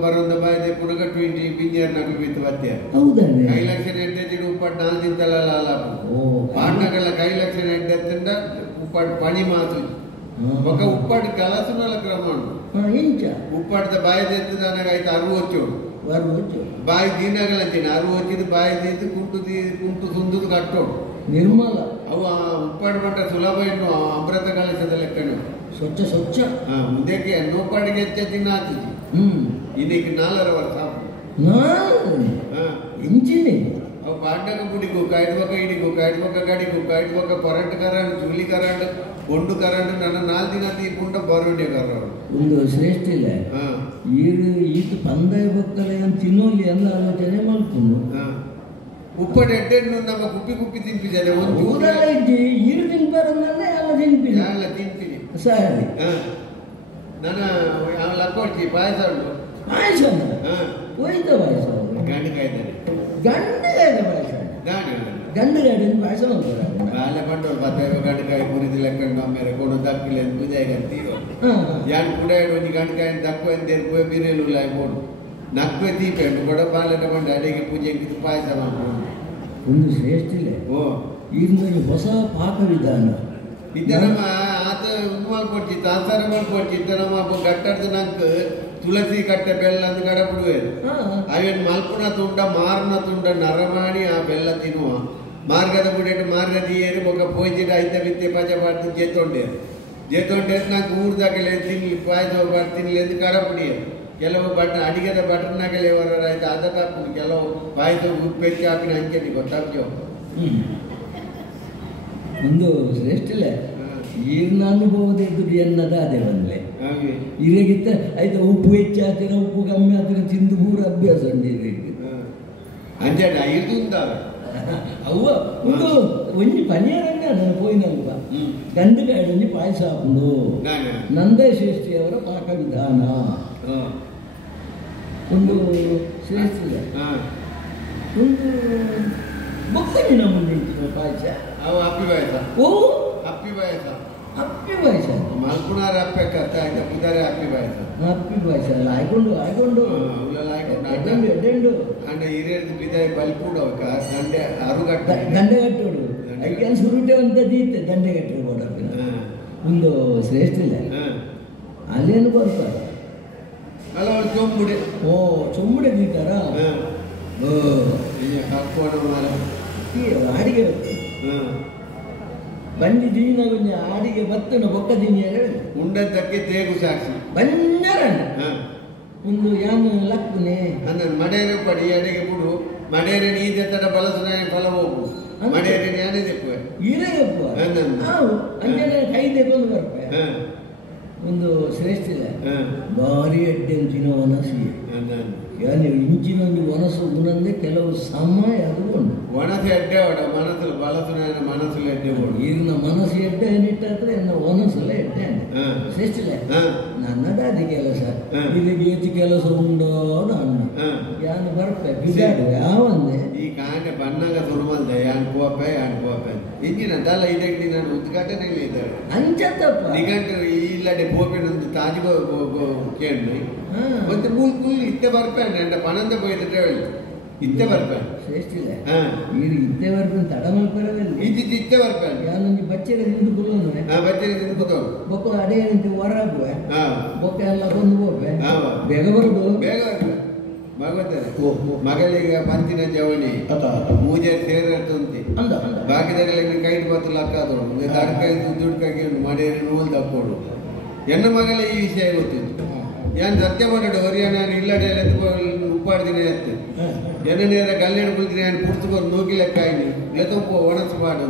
ಬರೋದ ಬಾಯ್ದೆ ಪುನಗಟ್ಟು ಇಂಟಿ ಪಿಂಜರ್ ನಗು ಬಿತ್ತು ಬತ್ತೆ ಹೌದಾ ಕೈಲಕ್ಷಣ ಎಂಟೆತ್ತಿಡು ಉಪ್ಪಾಡು 4 ದಿನದಲ್ಲ ಪಾಂಡಗಲ್ಲ ಕೈಲಕ್ಷಣ ಎಂಟೆತ್ತಿಂದ ಉಪ್ಪಾಡು ಪಣಿ ಮಾತು ఒక ఉప్పాడు కలసనాల క్రమాండు ఉప్పాడితే బాయి తెచ్చింది అనగైతే 60 బాయి దీనగలంತೀನಿ 60 వచ్చింది బాయి తీసి కుంటు ಸುಂದುದು ಕಟ್ಟೋಡು ನಿರ್ಮಲ ಅವು ಉಪ್ಪಾಡು ಬಂಟ ಸುಲಭ ಇನ್ನು ಅಮೃತ ಕಲಿಸದ ಲೆಕ್ಕನು ಸ್ವಚ್ಛ ಮುಂದಕ್ಕೆ ನೋಪಾಡಿಗೆ ಹೆಚ್ಚಿನ ಆತಿತ್ತು ಇದಕ್ಕೆ 4 ವರ್ಷ ಇಂಚಿನಿ ಅವು ಪಾಂಡಗ ಗುಡಿಗೂ ಕಾಯ್ದುವಾಗ ಇಡಿಗೂ ಕಾಯ್ದುವಾಗ ಗಡಿಗೂ ಕಾಯ್ದುವಾಗ ಕರೆಂಟ್ ಕರೆಂಟ್ ಜೂಲಿ ಕರೆಂಟ್ ಕೊಂಡು ಕರೆಂಟ್ ನನ್ನ 4 ದಿನ ತೀರ್ಕೊಂಡ ಬರೋಡೆ ಕರೋರು ಒಂದು ಶ್ರೇಷ್ಠ ಇಲ್ಲ ಈತು ಪಂದಾಯ ಬಕ್ಕಲೆ ಅಂತ ತಿನ್ನೋಲಿ ಎಲ್ಲ ಆಲೋಚನೆ ಮಾಡ್ಕೊಂಡು ಉಪ್ಪಡು ಎಡ್ಡೆಣ್ಣು ನಮ್ಮ ಕುಪ್ಪಿ ತಿನ್ಪಿದ್ದಾರೆ ಒಂದು ಊರೆಲ್ಲ ಇದ್ದಿ ಈರು ತಿನ್ಬಾರದನ್ನೇ ಎಲ್ಲ ತಿನ್ಪಿನಿ ಎಲ್ಲ ತಿನ್ಪಿನಿ ಸರಿ ನನ್ನ ಲಕ್ಕೋಡ್ತಿ ಪಾಯಸ ಉಂಟು ಪಾಯಸ ಹೋಯ್ತ ಪಾಯಸ ಗಂಡಗಾಯ್ದ ಪಾಯಸ ಗಂಡಗಾಯ್ದ ಪಾಯಸ ಮಾಡ್ತಾರೆ ಬಾಲೆ ಬಂಡೋಳು ಬತ್ತಾಗ ಗಂಡಕಾಯಿ ಮುರಿದು ಲೆಕ್ಕಂಡು ಆಮೇಲೆ ಕೊಡು ದಕ್ಕಿಲ್ಲ ಅಂತ ಪೂಜೆಗಂತೀವ ಯಾನ್ ಕೂಡ ಒಂದು ಗಂಡಕಾಯಿ ದಕ್ಕು ಎಂದೇರು ಬಿರಿಯಲು ಬೋಡು ನಕ್ವೆ ದೀಪೆಂಡು ಕೂಡ ಬಾಲೆ ತಗೊಂಡು ಅಡಿಗೆ ಪೂಜೆಗೆ ಪಾಯಸ ಮಾಡ್ಕೊಂಡು ಒಂದು ಶ್ರೇಷ್ಠ ಇಲ್ಲ ಈಗ ಹೊಸ ಪಾಕ ವಿಧಾನ ಇದ್ದನಮ್ಮ ಆತ ಇದು ಮಾಡ್ಕೊಡ್ತಿ ತಾಸಾರ ಮಾಡ್ಕೊಡ್ತಿ ಇದ್ದನಮ್ಮ ಗಟ್ಟಡ್ದು ನಂಗೆ ತುಳಸಿ ಕಟ್ಟೆ ಬೆಲ್ಲ ಅಂತ ಕಡೆ ಬಿಡುವೇರು ಅವೇನು ಮಲ್ಪುನ ತುಂಡ ಮಾರ್ನ ತುಂಡ ನರ ಮಾಡಿ ಆ ಬೆಲ್ಲ ತಿನ್ನುವ ಮಾರ್ಗದ ಬಿಡೇಟು ಮಾರ್ಗ ತೀಯರು ಒಕ್ಕ ಪೋಯ್ಚಿಡ ಐತ ಬಿತ್ತೆ ಪಜ ಮಾಡ್ತು ಜೇತೊಂಡೇರು ನಂಗೆ ಊರ್ದಾಗಲೇ ತಿನ್ಲಿ ಪಾಯಸ ಬರ್ತಿನ್ಲಿ ಎಂದು ಕಡೆ ಬಿಡಿಯರು ಕೆಲವು ಅಡಿಗೆದ ಬಟರ್ನಾಗಲೇ ಹೊರಾಯ್ತು ಅದ ತಪ್ಪು ಕೆಲವು ಪಾಯಸ ಉಪ್ಪೆಚ್ಚಿ ಹಾಕಿನ ಹಂಚಿ ಗೊತ್ತಾಗ್ತೇವೆ ಒಂದು ಶ್ರೇಷ್ಠ ಇಲ್ಲ ಈರ್ನ ಅನುಭವದ ದುಡ್ಡು ಎನ್ನದ ಅದೇ ಬಂದ್ಲೆ ಇರಗಿತ್ತ ಆಯ್ತು ಉಪ್ಪು ಹೆಚ್ಚು ಹಾಕಿರ ಉಪ್ಪು ಕಮ್ಮಿ ಹಾಕಿರ ತಿಂದು ಪೂರ ಅಭ್ಯಾಸ ಉಂಟು ಅಂಜಾಡ ಇದು ಅವ್ವ ಒಂದು ಒಂಜಿ ಪನಿಯರನ್ನ ನಾನು ಪೋಯಿನಲ್ವ ಗಂಡಗಾಡಿ ಒಂಜಿ ಪಾಯಸ ಹಾಕೊಂಡು ನಂದೇ ಶ್ರೇಷ್ಠಿಯವರ ಪಾಕ ವಿಧಾನ ಒಂದು ಶ್ರೇಷ್ಠ ಒಂದು ಬೊಕ್ಕನಿನ ಮುಂದೆ ಪಾಯಸ ಅವು ಅಪ್ಪಿ ಪಾಯಸ ಓ ಅಪ್ಪಿ ಪಾಯಸ ಅಪ್ಪಿ ಪಾಯಸ ಮಲ್ಪುಣಾರ ಅಪ್ಪೆ ಕತ್ತ ಆಯ್ತಾ ಪುದಾರೆ ಅಪ್ಪಿ ಪಾಯಸ ಅಪ್ಪಿ ಪಾಯಸ ಅಲ್ಲ ಆಯ್ಕೊಂಡು ಎಡ್ಡೆಂಡು ಅಂಡ ಹಿರಿಯರ್ದು ಬಿದಾಯ ಬಲ್ಪುಡು ದಂಡೆ ಅರುಗಟ್ಟ ದಂಡೆಗಟ್ಟೋಡು ಅದಕ್ಕೆ ಸುರುಟೆ ಅಂತ ದೀತೆ ದಂಡೆಗಟ್ಟೆ ಕೊಡೋದು ಒಂದು ಶ್ರೇಷ್ಠ ಇಲ್ಲ ಅಲ್ಲೇನು ಬರ್ತಾರೆ ಅಲ್ಲ ಅವ್ಳು ಚೊಂಬುಡೆ ಓ ಚೊಂಬುಡೆ ದೀತಾರ ಕರ್ಕೋಣ ಮಾರ ಅಡಿಗೆ ಬಂಡಿ ದಿನ ಕೊಂಚ ಆಡಿಗೆ ಬತ್ತನ ಬೊಕ್ಕ ದಿನ ಉಂಡದ್ದಕ್ಕೆ ತೇಗು ಸಾಕ್ಷಿ ಬಂಜರಣ್ಣ ಒಂದು ಯಾನು ಲಕ್ಕನೆ ಅಂದ್ರೆ ಮಡೇರೆ ಪಡಿ ಅಡಿಗೆ ಬಿಡು ಮಡೇರೆ ನೀದೆ ತರ ಬಳಸನ ಫಲ ಹೋಗು ಮಡೇರೆ ಜ್ಞಾನ ತೆಪ್ಪುವೆ ಇರಪ್ಪ ಅಂಜನೆ ಕೈ ತೆಗೊಂಡು ಬರ್ಪೆ ಒಂದು ಶ್ರೇಷ್ಠ ಇಲ್ಲ ಭಾರಿ ಎಡ್ಡೆ ಅಂಚಿನ ಒನಸಿ ಯಾರು ಇಂಚಿನ ಒಂದು ಒನಸು ಉನಂದೆ ಕೆಲವು ಸಮಯ ಅದು ಉಂಟು ಒಣಸಿ ಎಡ್ಡೆ ಹೊಡ ಮನಸ್ಸಲ್ಲಿ ಬಳಸನ ಮನಸ್ಸಲ್ಲಿ ಎಡ್ಡೆ ಹೊಡು ಈಗಿನ ಮನಸ್ಸು ಎಡ್ಡೆ ಏನಿಟ್ಟಾದ್ರೆ ಎನ್ನ ಒನಸಲ್ಲ ಎಡ್ಡೆ ಶ್ರೇಷ್ಠ ಇಲ್ಲ ನನ್ನದಾದಿ ಕೆಲಸ ಇದಕ್ಕೆ ಹೆಚ್ಚು ಕೆಲಸ ಉಂಡೋ ಅಣ್ಣ ಯಾನು ಬರ್ಪೆ ಬಿಸಾಡು ಯಾವಂದೆ ಈ ಕಾಂಡೆ ಬಣ್ಣಗ ಸುರುಮಂದ ಯಾನ್ ಕೋಪೆ ಇಂಜಿನ ದಲ್ಲ ಇದಕ್ಕೆ ನಾನು ಉದ್ಘಾಟನೆ ಇದ್ದಾರೆ ಅಂಚತ್ತಪ್ಪ ನಿಗಂಟರು ಇಲ್ಲಡೆ ಪೋಪೆನೊಂದು ತಾಜ್ ಕೇಳಿ ಮತ್ತೆ ಮೂಲ್ ಇತ್ತೆ ಬರ್ಪೇನೆ ಎಂಡ ಪಣಂದ போயிட்டு ಇತ್ತೆ ಬರ್ಪೇನೆ ಶ್ರೇಷ್ಠ ಇಲ್ಲ ನೀರು ಇತ್ತೆ ಬರ್ಪೇನೆ ತಡ ಮಲ್ಪರವಲ್ಲ ಇತ್ತೆ ಬರ್ಪೇನೆ ಯಾನೊಂದು ಬಚ್ಚೆರೆ ನಿಂತು ಕುಲ್ಲೋನು ಬಚ್ಚೆರೆ ನಿಂತು ಕೂತವು ಬೊಕ್ಕ ಅಡೆ ನಿಂತು ಹೊರಗುವೆ ಬೊಕ್ಕ ಎಲ್ಲ ಕೊಂದು ಹೋಗ್ವೆ ಬೇಗ ಬರುದು ಬೇಗ ಬರ್ತದೆ ಭಗವಂತನೇ ಮಗಳಿಗೆ ಪಂಚಿನ ಜವಳಿ ಮೂಜೆ ಸೇರತುಂತಿ ಬಾಕಿದರಲ್ಲಿ ಕೈಟ್ ಬತ್ತಲು ಹಾಕಾದೋಡು ದಡ್ಕೈ ದುಡ್ಕಾಗಿ ಮಡೇರಿ ನೂಲ್ ತಕ್ಕೋಡು ಎನ್ನ ಮಗಳೇ ಈ ವಿಷಯ ಗೊತ್ತಿತ್ತು ಯಾನ್ ಸತ್ಯ ಮಾಡಾಡು ಹೊರಿಯ ನಾನು ಇಲ್ಲಡೆ ಉಪ್ಪಾಡ್ದಿನ ಎತ್ತು ಎನ್ನ ನೇರ ಗಲ್ಲೆಡು ಕುಳಿತೀನಿ ನಾನು ಪುಡ್ಸ್ಕೊಂಡು ನೂಗಿ ಲೆಕ್ಕ ಆಯ್ನಿ ಲೆತಪ್ಪ ಒಣಸು ಮಾಡು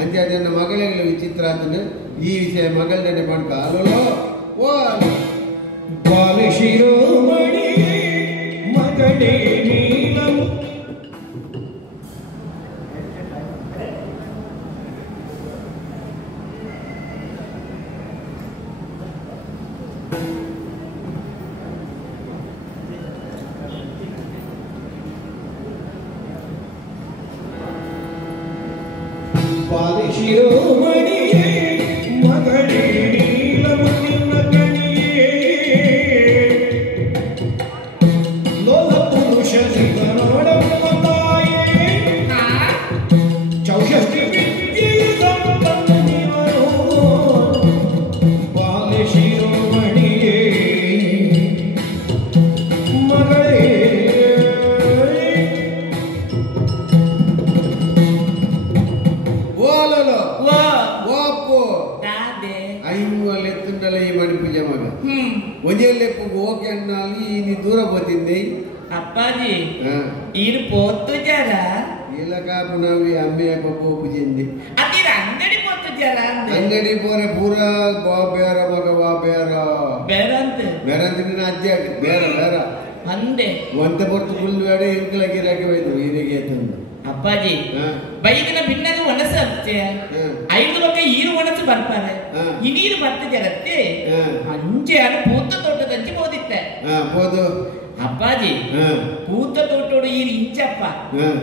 ಅಂಚೆ ಅದನ್ನ ಮಗಳಿಗೆ ವಿಚಿತ್ರ ಆತನು ಈ ವಿಷಯ ಮಗಳನ್ನೇ ಮಾಡ್ಕ ಅಲ್ಲೋ ಓ ಶಿರೋಮಣಿ ಮಗಳೇ ನೀಲಂ ಶಿರೋಮಣಿಯೇ ಮಗಳೇ ನೀಲಂ ನಿನ್ನ ಕಣಿಯೇ ಲೋಲ ಪುರುಷ ಸಿಗನೋಡಮ್ಮತಾಯೇ ಚೌಷಷ್ಠಿ ವಿದ್ಯೆಯ ಸಂಪನ್ನಿವನು ಬಾಲೆ ಶಿರೋಮಣಿಯೇ ಮಗಳೇ ఓకే అన్నాలి నీ దూరం పోతుంది అప్పాజీ ఈడు పోతు జరా ఇలా కాపునవి అమ్మే పోపు చెంది అది అంగడి పోతు జరా అంగడి పోరే పూర బాబేర మగ బాబేర ಬೇರಂತ ನಿನ್ನ ಅಜ್ಜ ಬೇರ ಅಂದೆ ಒಂದ ಬರ್ತು ಫುಲ್ ಬೇಡ ಇಂಕ್ಲಗಿ ರಾಕಿ ಹೋಯ್ತು ಹೀರಿಗೆ ತಂದು ಅಪ್ಪಾಜಿ ಬೈದಿನ ಭಿನ್ನದ ಒಣಸು ಅತ್ತೆ 5 ಬಗೆ ಈರು ಒಣಸು ಬರ್ತಾರೆ ಈ ನೀರು ಬರ್ತಿದ್ದರತ್ತೆ ಅಂಚೆ ಅದು ಪೂತ ತೋಟದಂಚೆ ಹೋದಿತ್ತೆ ಹೋದು ಅಪ್ಪಾಜಿ ಪೂತ ತೋಟೋಡು ಈರು ಇಂಚಪ್ಪ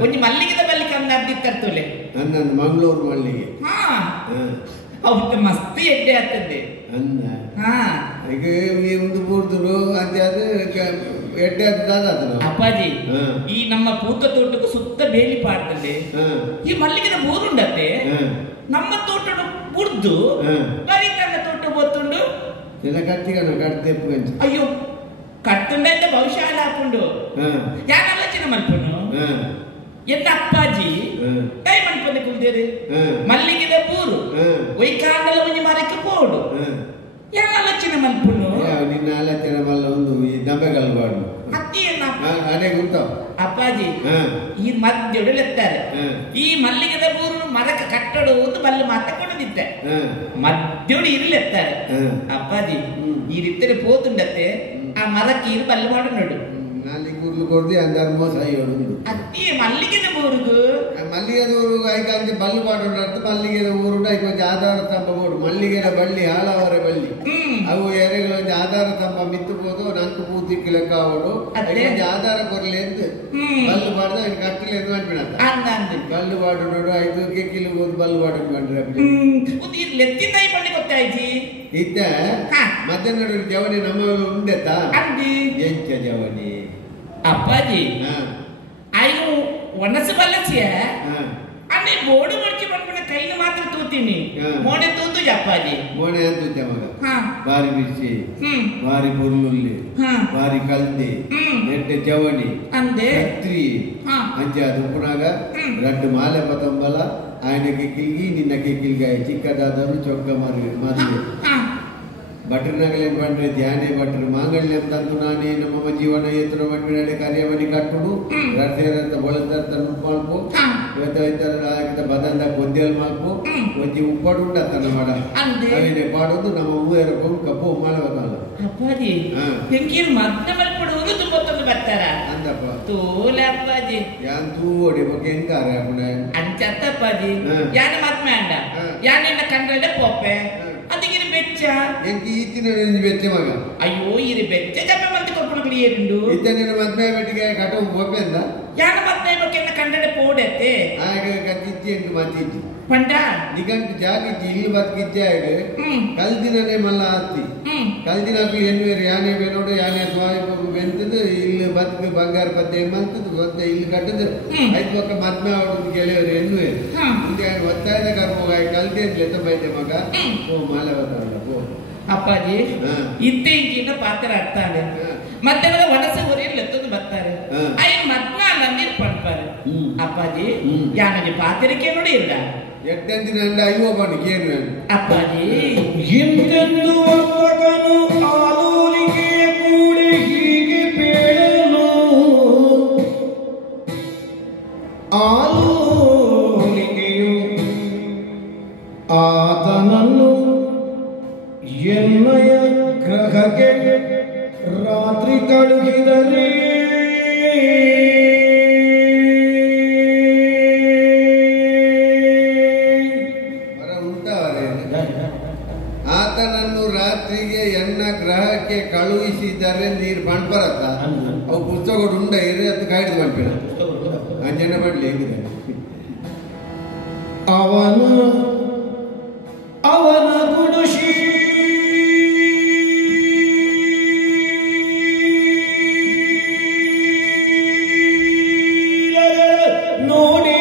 ಒಂಜಿ ಮಲ್ಲಿಗೆದ ಬಲ್ಲಿ ಕಂದ ಅದ್ದಿತ್ತರ್ತುಲೆ ನನ್ನ ಮಂಗಳೂರು ಮಲ್ಲಿಗೆ ಅವತ್ತು ಮಸ್ತ್ ಎಡ್ಡೆ ಆಗ್ತದೆ ಅಂದ ಈಗ ಒಂದು ಬೂರ್ದುರು ಅಂತ ಅದು ಎಡ್ಡೆ ಆಗ್ತದ ಅಪ್ಪಾಜಿ ಈ ನಮ್ಮ ಪೂತ ತೋಟಕ್ಕೂ ಸುತ್ತ ಬೇಲಿ ಪಾಡ್ತದೆ ಈ ಮಲ್ಲಿಗೆದ ಬೋರುಂಡತ್ತೆ ನಮ್ಮ ತೋಟ ಬುಡ್ದು ಬರೀ ಕಣ್ಣ ತೋಟ ಬೋತುಂಡು ಎಲ್ಲ ಕಟ್ಟಿಗಣ ಕಟ್ತೆ ಅಯ್ಯೋ ಕಟ್ಟುಂಡ ಭವಿಷ್ಯ ಹಾಕೊಂಡು ಯಾನ ಆಲೋಚನೆ ಮಲ್ಪನು ಎನ್ನ ಅಪ್ಪಾಜಿ ಕೈ ಮನ್ಪನೆ ಕುಲ್ದೇರಿ ಮಲ್ಲಿಗೆದ ಬೂರು ಒಯ್ಕಾಂಡಲ ಒಂಜಿ ಮರಕ್ಕೆ ಪೋಡು ಯಾನ ಆಲೋಚನೆ ಮಲ್ಪನು ನಿನ್ನ ಆಲೋಚನೆ ಮಲ್ಲ ಒಂದು ಈ ದಂಬೆಗಲ್ಬಾಡು ಅತ್ತಿಯನ್ನ ಅದೇ ಗೊತ್ತಾವ ಅಪ್ಪಾಜಿ ಈ ಮಧ್ಯೊಡಲೆತ್ತಾರೆ ಈ ಮಲ್ಲಿಗೆದ ಬೂರು ಮರಕ್ಕೆ ಕಟ್ಟಡು ಒಂದು ಬಲ್ಲು ಮಾತಕೊಂಡದಿತ್ತೆ ಮಧ್ಯೊಡು ಇರ್ಲೆತ್ತಾರೆ ಅಪ್ಪಾಜಿ ಈ ರೀತಿ ಪೋತುಂಡತ್ತೆ ಆ ಮರಕ್ಕೆ ಇರು ಬಲ್ಲು ಮಾಡು ನೋಡು ನಾಲಿ ಕೂರ್ಲು ಕೊಡ್ದು ಅಂದಾರು ಮೋಸ ಅಯ್ಯೋಡು ಅತ್ತಿ ಮಲ್ಲಿಗೆದ ಊರುಗು ಮಲ್ಲಿಗೆದ ಊರು ಐಕಾಂಚಿ ಬಲ್ಲು ಪಾಡು ಮಲ್ಲಿಗೆದ ಊರು ಐಕೊಂಚ ಆಧಾರ ಸ್ತಂಭ ಬೋಡು ಮಲ್ಲಿಗೆದ ಬಳ್ಳಿ ಹಾಲವರ ಬಳ್ಳಿ ಅವು ಎರೆಗಳೊಂದು ಆಧಾರ ಸ್ತಂಭ ಮಿತ್ತು ಹೋದು ನಂತು ಪೂತಿಕ್ಕಿ ಲೆಕ್ಕ ಅವಡು ಐಕೊಂಚ ಆಧಾರ ಕೊರ್ಲಿ ಅಂತ ಬಲ್ಲು ಪಾಡ್ದ ಅವ್ನು ಕಟ್ಟಿಲ್ಲ ಎಂದು ಅನ್ಬಿಡತ್ತ ಬಲ್ಲು ಪಾಡು ನೋಡು ಐದು ಕೆಕ್ಕಿಲು ಹೋದ್ ಬಲ್ಲು ಪಾಡು ಮಾಡ್ರಿ ಎತ್ತಿನ ಬಳ್ಳಿ ಗೊತ್ತಾಯ್ತಿ ಇದ್ದ ಮಧ್ಯಾಹ್ನ ಜವನಿ ನಮ್ಮ ಉಂಡೆತ್ತ ಎಂಚ ಜವನಿ ಅಪ್ಪಾಜಿ ಅಯ್ಯೋ ಒಣಸು ಬಲ್ಲಸಿಯ ಅನ್ನೆ ಬೋರ್ಡು ಮಡ್ಚಿ ಬಂದ್ಬಿಡ ಕೈನ ಮಾತ್ರ ತೂತೀನಿ ಮೋಣೆ ತೂತು ಅಪ್ಪಾಜಿ ಮೋಣೆ ಅಂತ ಮಗ ಬಾರಿ ಮಿರ್ಚಿ ಬಾರಿ ಬುರ್ಲುಲ್ಲಿ ಬಾರಿ ಕಲ್ದಿ ಎಟ್ಟೆ ಜವನಿ ಅಂದೆ ಕತ್ರಿ ಅಂಚ ದುಪ್ಪನಾಗ ರಡ್ಡು ಮಾಲೆ ಪತಂಬಲ ఆయనకి కిల్గి నిన్నకి కిల్గాయ చిక్కదాదను చొక్క మదిలి ಬಟ್ರ ನಗಲೇನು ಬಂದ್ರೆ ಧ್ಯಾನೇ ಬಟ್ರು ಮಾಂಗಲ್ಯಂ ತಂದು ನಾನೇ ನಮ್ಮ ಜೀವನ ಎತ್ತುನ ಮಟ್ಟಿನಾಡೆ ಕಾರ್ಯವನಿ ಕಟ್ಟುಡು ರಥೇರಂತ ಬೊಳದಂತ ಮಲ್ಪು ಇವತ್ತು ಬದಂದ ಕೊದ್ದೆಲ್ ಮಲ್ಪು ಒಂಜಿ ಉಪ್ಪಡು ಉಂಡತನ ಮಾಡ ಅವೇನೆ ಪಾಡೋದು ನಮ್ಮ ಮೂವರ ಕಪ್ಪು ಮಾಡಬೇಕಲ್ಲ ಅಪ್ಪಾಜಿ ಹೆಂಗಿರು ಮದ್ದ ಮಲ್ಪಡುವುದು ತುಂಬೊತ್ತೊಂದು ಬರ್ತಾರ ಅಂದಪ್ಪ ತೋಲ ಅಪ್ಪಾಜಿ ಯಾನ್ ತೂಡಿ ಬಗ್ಗೆ ಹೆಂಗಾರೆ ಅಪ್ಪನ ಅಂಚತ್ತ ಅಪ್ಪಾಜಿ ಯಾನ ಮದ್ಮೆ ಅಂಡ ಯಾನೆನ್ನ ಕಂಡ್ರೆ ಪೊಪ್ಪೆ ಅದಕ್ಕಿರಿ ಬೆಚ್ಚ ಎಂಕಿ ಈತಿನ ಬೆಚ್ಚ ಮಗ ಅಯ್ಯೋ ಇರಿ ಬೆಚ್ಚ ಜಬ್ಬೆ ಮಂದಿ ಕೊಪ್ಪಳು ಕ್ಲಿಯರಿಂಡು ಇದ್ದನಿನ ಮದ್ಮೆ ಬೆಟ್ಟಿಗೆ ಕಟ ಪೊಪ್ಪೆ ಅಂದ ಯಾನ ಮದ್ಮೆ ಬಗ್ಗೆ ಕಂಡ್ರೆ ಪೋಡೆತ್ತೆ ಆಗ ಕತ್ತಿಚ್ಚಿ ಎಂಟು ಮತ್ತಿಚ್ಚಿ ಪಂಡ ನಿಗಂಟು ಜಾಗಿಚ್ಚಿ ಇಲ್ಲಿ ಬದುಕಿಚ್ಚೆ ಆಗ ಕಲ್ದಿನೇ ಮಲ್ಲ ಆಸ್ತಿ ಕಲ್ದಿನಾಕು ಎನ್ವೇರು ಯಾನೆ ಬೇನೋಡು ಯಾನೆ ಸ್ವಾಮಿ ಬೆಂತದ್ದು ಇಲ್ಲಿ ಬದುಕು ಬಂಗಾರ ಪದ್ಯ ಎಂಬಂತದ್ದು ಗೊತ್ತ ಇಲ್ಲಿ ಕಟ್ಟದು ಐದು ಪಕ್ಕ ಮದ್ಮೆ ಅವಡು ಗೆಳೆಯವರು ಎನ್ವೇರು ಮುಂದೆ ಒತ್ತಾಯದ ಕರ್ಮೋಗ ಕಲ್ದಿ ಅಂತ ಎತ್ತ ಬೈತೆ ಮಗ ಓ ಮಾಲೆ ಬತ್ತಲ್ಲ ಓ ಅಪ್ಪಾಜಿ ಇತ್ತೀಚಿನ ಪಾತ್ರ ಅರ್ಥಾನೆ ಮಧ್ಯಾಹ್ನದ ವನಸೆ ಊರಿಯಲ್ಲಿ ಎತ್ತದು ಬರ್ತಾರೆ ಅಯ್ಯ ಮದ್ಮ ನಂದಿರ್ ಪಂಪಾರೆ ಅಪ್ಪಾಜಿ ಯಾನಿಗೆ ಪಾತ್ರಿಕೆ ನೋಡಿ ಇಲ್ಲ ಎಟ್ಟಂದಿನ ಅಂಡ ಅಯ್ಯೋ ಬಣ್ಣಿಗೆ ಏನು ಅಪ್ಪಾಜಿ ಎಂತೆಂದು ಒಬ್ಬಗನು ಆಲೂರಿಗೆ ಕೂಡಿ ಹೀಗೆ ಬೇಡನು ಆಲೂರಿಗೆಯು ಆತನನ್ನು ಎನ್ನಯ ಗ್ರಹಕ್ಕೆ ರಾತ್ರಿ ಕಳುಹಿದರೆ ಆತನನ್ನು ರಾತ್ರಿಗೆ ಎನ್ನ ಗ್ರಹಕ್ಕೆ ಕಳುಹಿಸಿದರೆ ನೀರು ಬಣ್ಪರತ್ತ ಅವು ಪುಸ್ತಕಗಳು ಉಂಡ ಇರಿ ಅದು ಕಾಯ್ದು ಬಂದ್ಬಿಡ ಅಂಜನ ಮಾಡ್ಲಿ ಹೇಗಿದೆ ಅವನ ಗುಡುಶಿ ನೋಡಿ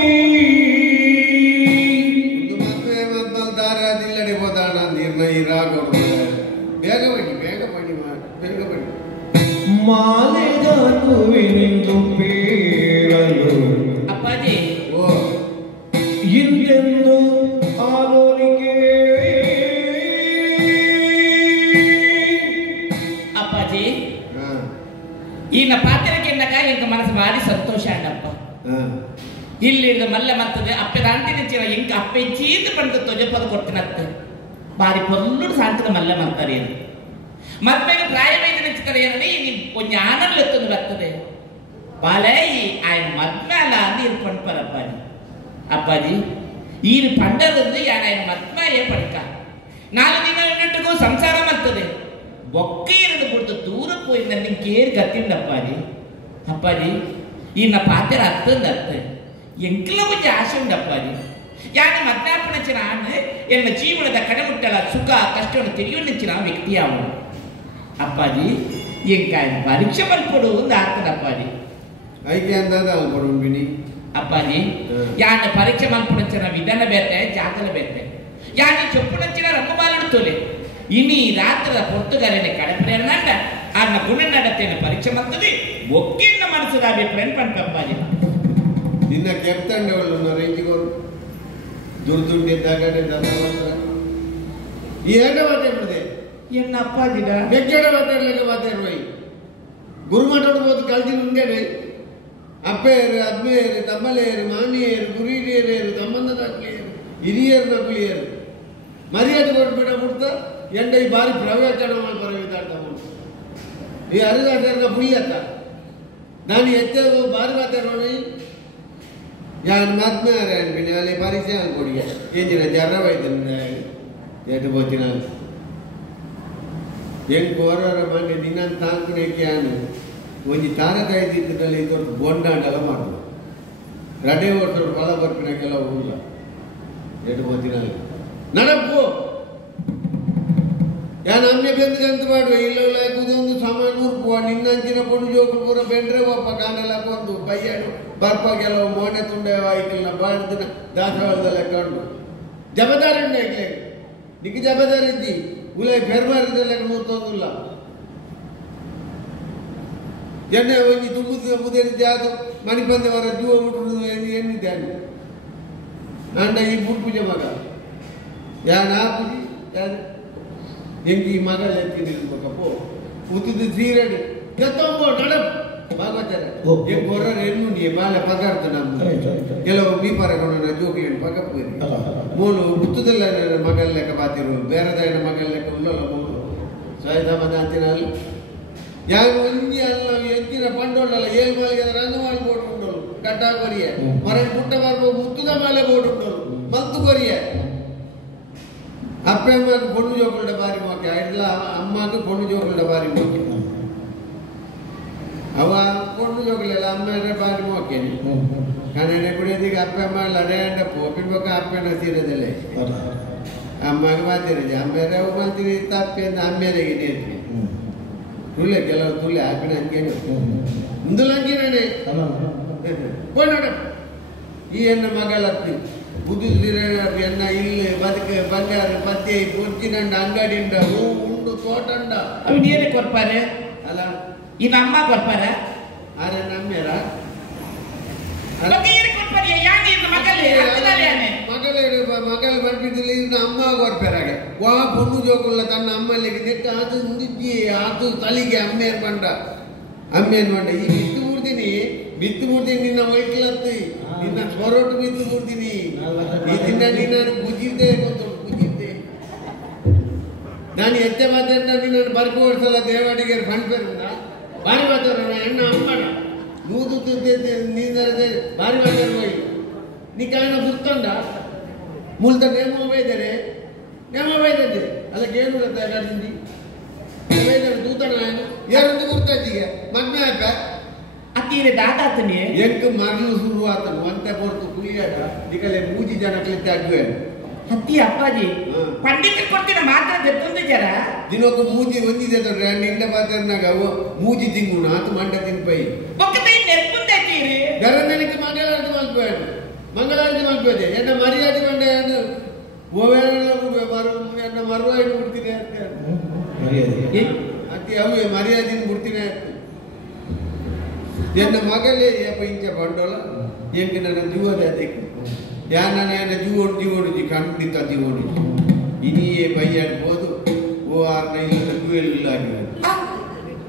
ಬೇಗ ಬನ್ನಿ ಬೇಗ ಬನ್ನಿ ಬೇಗ ಬನ್ನಿ ಮಾಲೆದಾಕುವೆನೆಂದು ಪೇಳಲು ಅಪ್ಪಾಜಿ ಓ ಇಂದೆಂದು ಆಲೋಲಿಕೆ ಅಪ್ಪಾಜಿ ಈನ ಪಾತ್ರಕ್ಕೆ ಎಂಕ ಮನಸ್ಸು ಭಾರಿ ಸಂತೋಷ ಅಂಡಪ್ಪ ಇಲ್ಲಿಂದ ಮಲ್ಲ ಮತ್ತದ ಅಪ್ಪದ ಅಂತಿನ ಚೀರ ಎಂಕ ಅಪ್ಪೆ ಚೀತ ಪಂಡ ತೊಜಪದ ಕೊಡ್ತೀನತ್ತೆ ಬಾರಿ ಪೊಲ್ಲುಡು ಸಾಂತದ ಮಲ್ಲ ಮಾಡ್ತಾರೆ ಏನು ಮದ್ಮೆಗೆ ಪ್ರಾಯವೇದ ನೆಚ್ತಾರೆ ಏನಂದ್ರೆ ಈ ಕೊಂಚ ಆನಲ್ಲ ಎತ್ತೊಂದು ಬರ್ತದೆ ಬಾಲೇ ఆయన ಮದ್ಮೆ ಅಲ್ಲ ಅಂದು ಇರ್ಕೊಂಡು ಪರಪ್ಪಾಜಿ ಅಪ್ಪಾಜಿ ಈ ಪಂಡದಂದು ఆయన ಮದ್ಮೆಯೇ ಪಡ್ಕ 4 ದಿನ ಇನ್ನೊಟ್ಟಿಗೂ ಸಂಸಾರ ಮಾಡ್ತದೆ ಬೊಕ್ಕೆ 2 ಬಿಡ್ತು ದೂರ ಪೋಯಿ ನನಗೆ ಕೇರ್ ಗತ್ತಿಂದ ಅಪ್ಪಾಜಿ ಅಪ್ಪಾಜಿ ಈ ನ ಪಾತ್ರ ಅತ್ತಂದ ಅತ್ತ ಎಂಕ್ಲ ಒಂದು ಆಸೆ ಉಂಡು ಅಪ್ಪಾಜಿ ಯಾನ ಮದ್ನಾಪಣಚಿನ ಎನ್ನ ಜೀವನದ ಕಡೆಮುಟ್ಟಲ ಸುಖ ಕಷ್ಟವನ್ನು ತಿಳಿಯುವಂಚಿನ ವ್ಯಕ್ತಿ ಅವನು ಅಪ್ಪಾಜಿ ಎಂಕಾಯ ಪರೀಕ್ಷೆ ಮಲ್ಪಡು ಒಂದು ಆಗ್ತದ ಅಪ್ಪಾಜಿ ಐಕೆ ಅಂದಾಗ ಅಲ್ಪಡು ಅಪ್ಪಾಜಿ ಯಾನ ಪರೀಕ್ಷೆ ಮಲ್ಪುಣಂಚಿನ ವಿಧಾನ ಬೇತೆ ಜಾಗಲ ಬೇತೆ ಯಾನ ಚೊಪ್ಪುಣಂಚಿನ ರಂಗಮಾಲುತ್ತೋಲೆ ಇನಿ ರಾತ್ರದ ಪೊರ್ತುಗಾಲಿನ ಕಡಪರೆಯನ್ನಂಡ ಆನ ಗುಣ ನಡತೆಯನ್ನು ಪರೀಕ್ಷೆ ಮಾಡ್ತದೆ ಒಕ್ಕಿನ ಮನಸ್ಸದ ಅಭಿಪ್ರಾಯ ಪಂಪಪ್ಪಾಜಿ ನಿನ್ನ ಕೆಪ್ತಂಡವಳು ರೇಂಜಿಗೋರು ದುರ್ದುಂಡಿದ್ದಾಗ ಈ ಏಟ ಮಾತಾಡ್ಬಿಡಿದೆ ಎನ್ನ ಅಪ್ಪಾಜಿಡ ಬೆಗ್ಗಡ ಮಾತಾಡ್ಲಿಕ್ಕೆ ಮಾತಾಡ್ರೋಯ್ ಗುರುಮಠೋಡು ಹೋದ ಕಳ್ದಿ ಮುಂದೇನೆ ಅಪ್ಪೇರು ಅಬ್ಬೇರು ತಮ್ಮಲೇರು ಮಾನಿಯರು ಗುರಿಯರೇರು ಸಂಬಂಧದಾಕ್ಲಿಯರು ಹಿರಿಯರು ನಕಲಿಯರು ಮರ್ಯಾದೆ ಕೊಟ್ಬಿಡ ಬಿಡ್ತ ಎಂಡ ಈ ಬಾರಿ ಪ್ರವಚನ ಪರವಿದಾಡ್ತ ಈ ಅರಿದಾಟ ಪುಯ್ಯತ್ತ ನಾನು ಎತ್ತೆ ಬಾರಿ ಮಾತಾಡೋಣ ಯಾನ್ ಮಾತ್ಮಾರ ಅನ್ಬಿಡಿ ಅಲ್ಲಿ ಪರಿಚಯ ಅನ್ಕೊಡಿ ಏನಿಲ್ಲ ಜರವಾಯ್ತು ಎಟ್ಟು ಬೋತಿ ನಾನು ಹೆಂಗ್ ಕೋರವರ ಮನೆ ನಿನ್ನ ತಾಂಕುನೇಕೆ ಯಾನು ಒಂಜಿ ತಾರಕ ಇದ್ದಿದ್ದಲ್ಲಿ ಇದೊಂದು ಬೋಂಡಾಂಡೆಲ್ಲ ಮಾಡೋದು ರಡೆ ಓಡ್ಸೋರು ಫಲ ಬರ್ಪಿನಾಗೆಲ್ಲ ಹೋಗಲ್ಲ ಎಟ್ಟು ಬೋತಿ ನಾನು ನಡಪ್ಪು ಯಾನ್ ಅಮ್ಮೆ ಬೆಂದ್ಕಂತ ಮಾಡುವ ಇಲ್ಲ ಕೂದೊಂದು ಸಾಮಾನು ಉರ್ಪುವ ನಿನ್ನಂಚಿನ ಪೊಣ್ಣು ಜೋಕುಲು ಪೂರ ಬೆಂಡ್ರೆ ಒಪ್ಪ ಕಾನೆಲ್ಲ ಕೊಂದು ಬೈಯಾಡು ಬರ್ಪ ಕೆಲವು ಮೋನೆ ತುಂಡೆ ವಾಯ್ಕಲ್ನ ಬಾಡ್ದಿನ ದಾಸವಾಳದಲ್ಲ ಕಂಡು ಜಬದಾರಿ ಉಂಡೆ ನಿಕ್ಕ ಜಬದಾರಿ ಇದ್ದಿ ಉಲೈ ಫೆರ್ಮಾರಿದಲ್ಲ ನೂತೊಂದಿಲ್ಲ ಎಣ್ಣೆ ಒಂಜಿ ತುಂಬುದ ಮುದೇನಿದ್ದೆ ಅದು ಮಣಿಪಂದವರ ಜೀವ ಮುಟ್ಟು ಎಣ್ಣಿದ್ದೆ ಅಂಡ ಈ ಬುಟ್ ಪೂಜೆ ಮಗ ಯಾನ್ ಆ ಪೂಜಿ ಯಾರು ಹೆಂಗಿ ಮಗಳ ಎತ್ತಿನಿರ್ಬೇಕಪ್ಪೋ ಉತ್ತಿದ್ದು ಸೀರೆಡು ಕೆತ್ತೊಂಬೋ ನಡಪ್ ಭಾಗವತರ ಹೆಂಗ್ ಹೊರ ಹೆಣ್ಣು ನೀ ಮಾಲೆ ಪದಾರ್ಥ ನಮ್ದು ಕೆಲವು ಮೀಪಾರಗೊಂಡ ಜೋಗಿ ಹೆಣ್ಣು ಪಕ್ಕಪ್ಪರಿ ಮೂಲು ಗುತ್ತದಲ್ಲ ಮಗಳ ಲೆಕ್ಕ ಬಾತಿರು ಬೇರೆದಾಯನ ಮಗಳ ಲೆಕ್ಕ ಉಳ್ಳಲ್ಲ ಮೂಲು ಸಾಯ್ದ ಮದ ಅಂತಿನಲ್ಲ ಯಾರು ಒಂಜಿ ಅಲ್ಲ ಎಂಚಿನ ಪಂಡೋಳಲ್ಲ ಏಳು ಮಾಲಿಗೆ ರಂಗಮಾಲಿ ಬೋರ್ಡ್ ಉಂಡೋಳು ಕಟ್ಟ ಕೊರಿಯ ಮರ ಪುಟ್ಟ ಬರ್ಬೋ ಮುತ್ತುದ ಮೇಲೆ ಬೋರ್ಡ್ ಉಂಡೋಳು ಮಲ್ತು ಕೊರಿಯ ಅಪ್ಪಮ್ಮக்கு பொண்ணு ஜோக்கோட பாரி மோக்கே ஐட்ல அம்மாக்கு பொண்ணு ஜோக்கோட பாரி மோக்கே அவ பொண்ணு ஜோக்கல அம்மாட பாரி மோக்கே கனனே குடியதிಗೆ ಅಪ್ಪಮ್ಮ ಲಡೇಂಡ ಪೋಪಿನ್ಬಕ ಅಪ್ಪನ ಸೀರದಲೆ ಅಮ್ಮಗೆ ಮಾತಿರಜ ಅಮ್ಮೇರೆ ಅವ ಮಾತಿರಿ ತಪ್ಪೆಂದ ಅಮ್ಮೇರೆಗೆ ನೇತ್ರಿ ತುಲೆ ಕೆಲವು ತುಲೆ ಅಪ್ಪನ ಹಂಗೇನೆ ಇಂದುಲಂಗಿನೇ ಪೋನಡ ಈ ಹೆಣ್ಣ ಮಗಳತ್ತಿ ಬುದ್ಧಿರ ಎನ್ನ ಇಲ್ಲಿ ಬದುಕೆ ಬಂಗಾರ ಪತ್ತೆ ಪೊಚ್ಚಿನಂಡ ಅಂಗಡಿಂಡ ಹೂ ಉಂಡು ತೋಟಂಡ ಅవి ನೀರೇ ಕೊರ್ಪಾರೆ ಅಲ್ಲ ಇನ್ನು ಅಮ್ಮ ಕೊರ್ಪಾರ ಆರೆ ನಮ್ಮೇರ ಮಗಳ ಬರ್ಬಿದ್ದಿಲ್ಲ ಇನ್ನು ಅಮ್ಮ ಕೊರ್ಪಾರಾಗ ವಾ ಪೊಣ್ಣು ಜೋಕುಲ್ಲ ತನ್ನ ಅಮ್ಮಲ್ಲಿಗೆ ನೆಟ್ಟು ಅದು ಮುಂದಿಜ್ಜಿ ಅದು ತಲಿಗೆ ಅಮ್ಮೇರ್ ಬಂಡ ಅಮ್ಮೇನ್ ಬಂಡ ಈ ಬಿತ್ತು ಮುಡ್ತೀನಿ ನಿನ್ನ ವೈಟ್ಲತ್ತಿ ನಿನ್ನ ಸ್ವರೊಟ್ಟು ಬಿತ್ತು ಮುಡ್ತೀನಿ ಈ ದಿನ ನೀನು ಬುಜಿದ್ದೆ ಬುಜಿದ್ದೆ ನಾನು ಎತ್ತೆ ಮಾತಾಡ ನೀನು ಬರ್ಕು ವರ್ಷಲ್ಲ ದೇವಾಡಿಗೆ ಬಣ್ಪೇರಿಂದ ಬಾರಿ ಮಾತಾಡೋಣ ಹೆಣ್ಣು ಅಮ್ಮಣ ನೂದು ನೀನರದೆ ಬಾರಿ ಮಾತಾಡುವ ನೀ ಕಾರಣ ಬುತ್ತಂಡ ಮೂಲದ ನೇಮ ಬೈದರೆ ಅದಕ್ಕೆ ಏನು ಗೊತ್ತಾಗಿಂದಿ ಬೈದರೆ ದೂತಣ ಯಾರೊಂದು ಗುರ್ತಾಚಿಗೆ ಮಗ್ನ ಅಪ್ಪ ಅತ್ತೀರೆ ದಾತಾತನೆ ಎಂಕ್ ಮರಳು ಶುರುವಾತನು ಅಂತೆ ಹೊರತು ಕುಲಿಯಾಟ ನಿಕಲೆ ಮೂಜಿ ಜನಕ್ಕೆ ತಾಗುವೆ ಹತ್ತಿ ಅಪ್ಪಾಜಿ ಪಂಡಿತ ಕೊಡ್ತಿನ ಮಾತ್ರ ಜೊಂದು ಜರ ದಿನಕ್ಕೆ ಮೂಜಿ ಒಂದಿದೆ ತೊಡ್ರೆ ನಿಂದ ಪಾತ್ರನಾಗ ಮೂಜಿ ತಿಂಗು ನಾತು ಮಂಡ ತಿನ್ಪೈ ಒಕ್ಕತೆ ನೆರ್ಪುಂದೆ ತೀರಿ ಗರನಲಿಕ್ಕೆ ಮಂಗಳಾರತಿ ಮಲ್ಪೇದೆ ಎನ್ನ ಮರ್ಯಾದೆ ಮಂಡ ಎನ್ನ ಮರುವಾಯಿಟ್ಟು ಬಿಡ್ತೀನಿ ಅತ್ತಿ ಅವೇ ಮರ್ಯಾದಿನ ಬಿಡ್ತೀನಿ ಎನ್ನ ಮಗಳೇ ಇಂಚ ಬಂಡೋಳ ಎಂಕ ನನ್ನ ಜೀವದ ಅದಕ್ಕೆ ಯಾರು ನನ್ನ ಜೀವೋಡು ಖಂಡಿತ ಜೀವೋಡು ಇನಿಯೇ ಬೈಯಾಡ್ಬೋದು ಓ ಆರ್ನ ಇಲ್ಲ ಜೀವೆಲ್ಲ ಆಗಿವೆ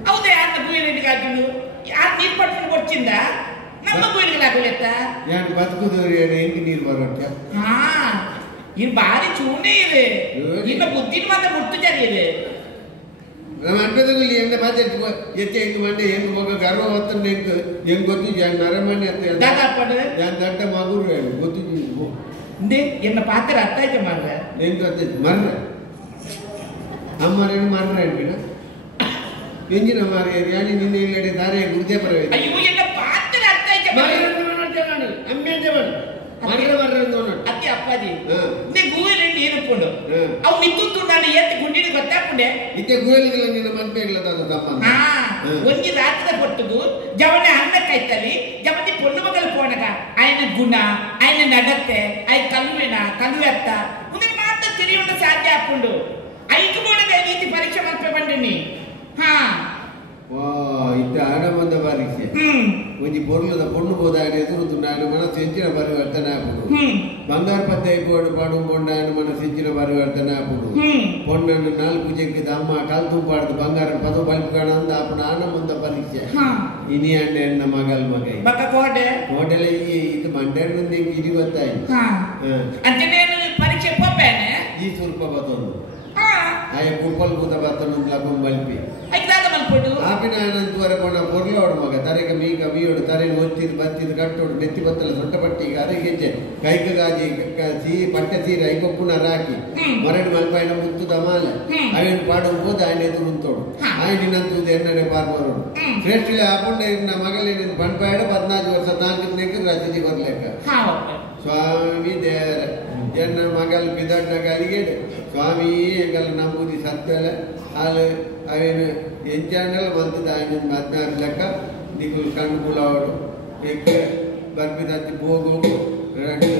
ಹೌದೇ ಆತ ಗುಯಿಲಿಗೆ ಹಾಕಿದ್ದು ಯಾರು ನೀರು ಪಟ್ಟು ಕೊಡ್ಚಿಂದ ನಮ್ಮ ಗುಯಿಲಿಗೆ ಹಾಕಲೆತ್ತ ಯಾರು ಬದುಕುದವ್ರು ಹೆಂಗೆ ನೀರು ಬರೋಟ ಹಾ ಇದು ಬಾರಿ ಚೂನೆ ಇದೆ ಇನ್ನ ಬುದ್ಧಿನ ಮಾತ್ರ ಮುಟ್ಟು ಜರಿ ಇದೆ ನಮ್ಮ ಅಡ್ಡದಲ್ಲಿ ಎಣ್ಣೆ ಮಾತಾಡ್ತಿ ಎತ್ತೆ ಹೆಂಗ್ ಮಂಡೆ ಹೆಂಗ್ ಮಗ ಗರ್ವ ಹೊತ್ತಂದು ಹೆಂಗ್ ಗೊತ್ತಿದ್ದೆ ಹೆಂಗ್ ನರಮಣ್ಣೆ ಅಂತ ಯಾನ್ ದಡ್ಡ ಮಗುರು ಹೇಳು ಗೊತ್ತಿದ್ದಿ ಎನ್ನ ಪಾತ್ರ ಅರ್ಥ ಆಯ್ತು ಮಾಡ್ರೆ ಹೆಂಗ್ ಗೊತ್ತೈತಿ ಮರ್ರೆ ಅಮ್ಮರೇನು ಮರ್ರೆ ಅನ್ಬಿಡ ಎಂಜಿನ ಮಾರಿ ಯಾನಿ ನಿನ್ನ ಇಲ್ಲಡೆ ದಾರೆ ಗುರುದೇ ಪರವಾಗಿ ಅಯ್ಯೋ ಎನ್ನ ಪಾತ್ರ ಅರ್ಥ ಆಯ್ತು ಅಮ್ಮೆ ಮರ್ರೆ ಅತ್ತೆ ಅಪ್ಪಾಜಿ ನೀ ಗೂಗಲ್ ನೀರುಕೊಂಡು ಅವು ನಿಂತು ನಾನು ಎತ್ತಿ ಗುಂಡಿನ ಗೊತ್ತಾಕೊಂಡೆ ಇತ್ತೆ ಗೂಗಲ್ಗೆ ನಿನ್ನ ಮನ್ಪೇಗ್ಲದ ತಮ್ಮ ಒಂಜಿ ರಾತ್ರಿ ಪೊಟ್ಟುಗು ಜವನೆ ಅನ್ನಕ್ಕಾಯ್ತಲ್ಲಿ ಜವತಿ ಪೊಣ್ಣು ಮಗಲು ಪೋಣಗ ఆయన ಗುಣ ఆయన ನಡತೆ ఆయన ಕಲ್ವೆತ್ತ ಮುಂದೆ ಮಾತ್ರ ತಿರಿಯುಂಡ ಸಾಧ್ಯ ಹಾಕೊಂಡು ಐದು ಬೋಡದೆ ರೀತಿ ಪರೀಕ್ಷೆ ಮಾಡ್ತಾ ಬಂದಿನಿ ಹಾ ಇತ್ತ ಆಡ ಬಂದ ಪರೀಕ್ಷೆ ಒಂಜಿ ಪೊರ್ಲದ ಪೊಣ್ಣು ಹೋದಾಗ ಎದುರುದು ನಾನು ಮನಸ್ಸು ಹೆಚ್ಚಿನ ಪರಿವರ್ತನೆ ಹಾಕುದು ಬಂಗಾರ ಪತ್ತೆ ಪಾಡು ಕೊಂಡ ಮನಸ್ಸು ಹೆಚ್ಚಿನ ಪರಿವರ್ತನೆ ಹಾಕುದು ಪೊಣ್ಣನ್ನು ನಾಲ್ಕು ಜಗ್ಗಿದ ಅಮ್ಮ ಕಾಲ್ ತುಂಪಾಡ್ದು ಬಂಗಾರ ಪದ ಬಲ್ಪಣ ಅಂದ ಅಪ್ಪನ ಆನ ಮುಂದ ಪರೀಕ್ಷೆ ಇನಿ ಅಣ್ಣೆ ಅಣ್ಣ ಮಗಲ್ ಮಗ ಹೋಟೆಲ್ ಇದು ಮಂಡ್ಯದಿಂದ ಇದು ಗೊತ್ತಾಯ್ತು ಪರೀಕ್ಷೆ ಈ ಸ್ವಲ್ಪ ಬತ್ತೊಂದು ಆಯ ಕುಪ್ಪಲ್ ಕೂತ ಬತ್ತೊಂದು ಲಬ್ಬಂ ಬಲ್ಪಿ ಆಪಡು ಆಪಿನ ಆನಂದವರೆ ಕೊಡ ಪೊರ್ಲೋಡು ಮಗ ತರೆಗೆ ಮೀಗ ಮೀಯೋಡು ತರೆಗೆ ಒತ್ತಿದ್ದು ಬತ್ತಿದ್ದು ಕಟ್ಟೋಡು ನೆತ್ತಿ ಬತ್ತಲ ಸೊಟ್ಟ ಪಟ್ಟಿಗೆ ಅರೆಗೆಜ್ಜೆ ಕೈಕ ಗಾಜಿ ಪಟ್ಟೆ ಸೀರೆ ಐಗೊಪ್ಪುನ ರಾಕಿ ಮರಡು ಮಲ್ಪಾಯಿನ ಮುತ್ತುದ ಮಾಲೆ ಅವೇನು ಪಾಡು ಹೋದ ఆయన ಎದುರು ಉಂತೋಡು ఆయనంತೂ ಎಣ್ಣೆ ಪಾರ್ಮರೋಡು ಶ್ರೇಷ್ಠಲೆ ಹಾಕೊಂಡ ಇನ್ನ ಮಗಲೇನ ಬಣ್ಪಾಯಿಡ 14 ವರ್ಷ ತಾಂಕಕ್ಕೆ ರಾಜ್ಯದಿ ಬರ್ಲೇಕ ಸ್ವಾಮಿ ದೇವರ ಎನ್ನ ಮಗಲ್ ಬಿದಡ್ನ ಗಾಲಿಗೆಡೆ ಸ್ವಾಮಿ ಎಂಗಲ್ ನಂಬುದಿ ಸತ್ತಲ ಹಾಲು ಅವೇನು ಎಂಚಾಂಡಲ ಬಂತದ ఆయన 14 ಲೆಕ್ಕ ದಿಗುಲ್ ಕಣ್ಣು ಬುಲಾವಡು ಎಕ್ಕೆ ಬರ್ಬಿದಂತಿ ಹೋಗು ಎರಡು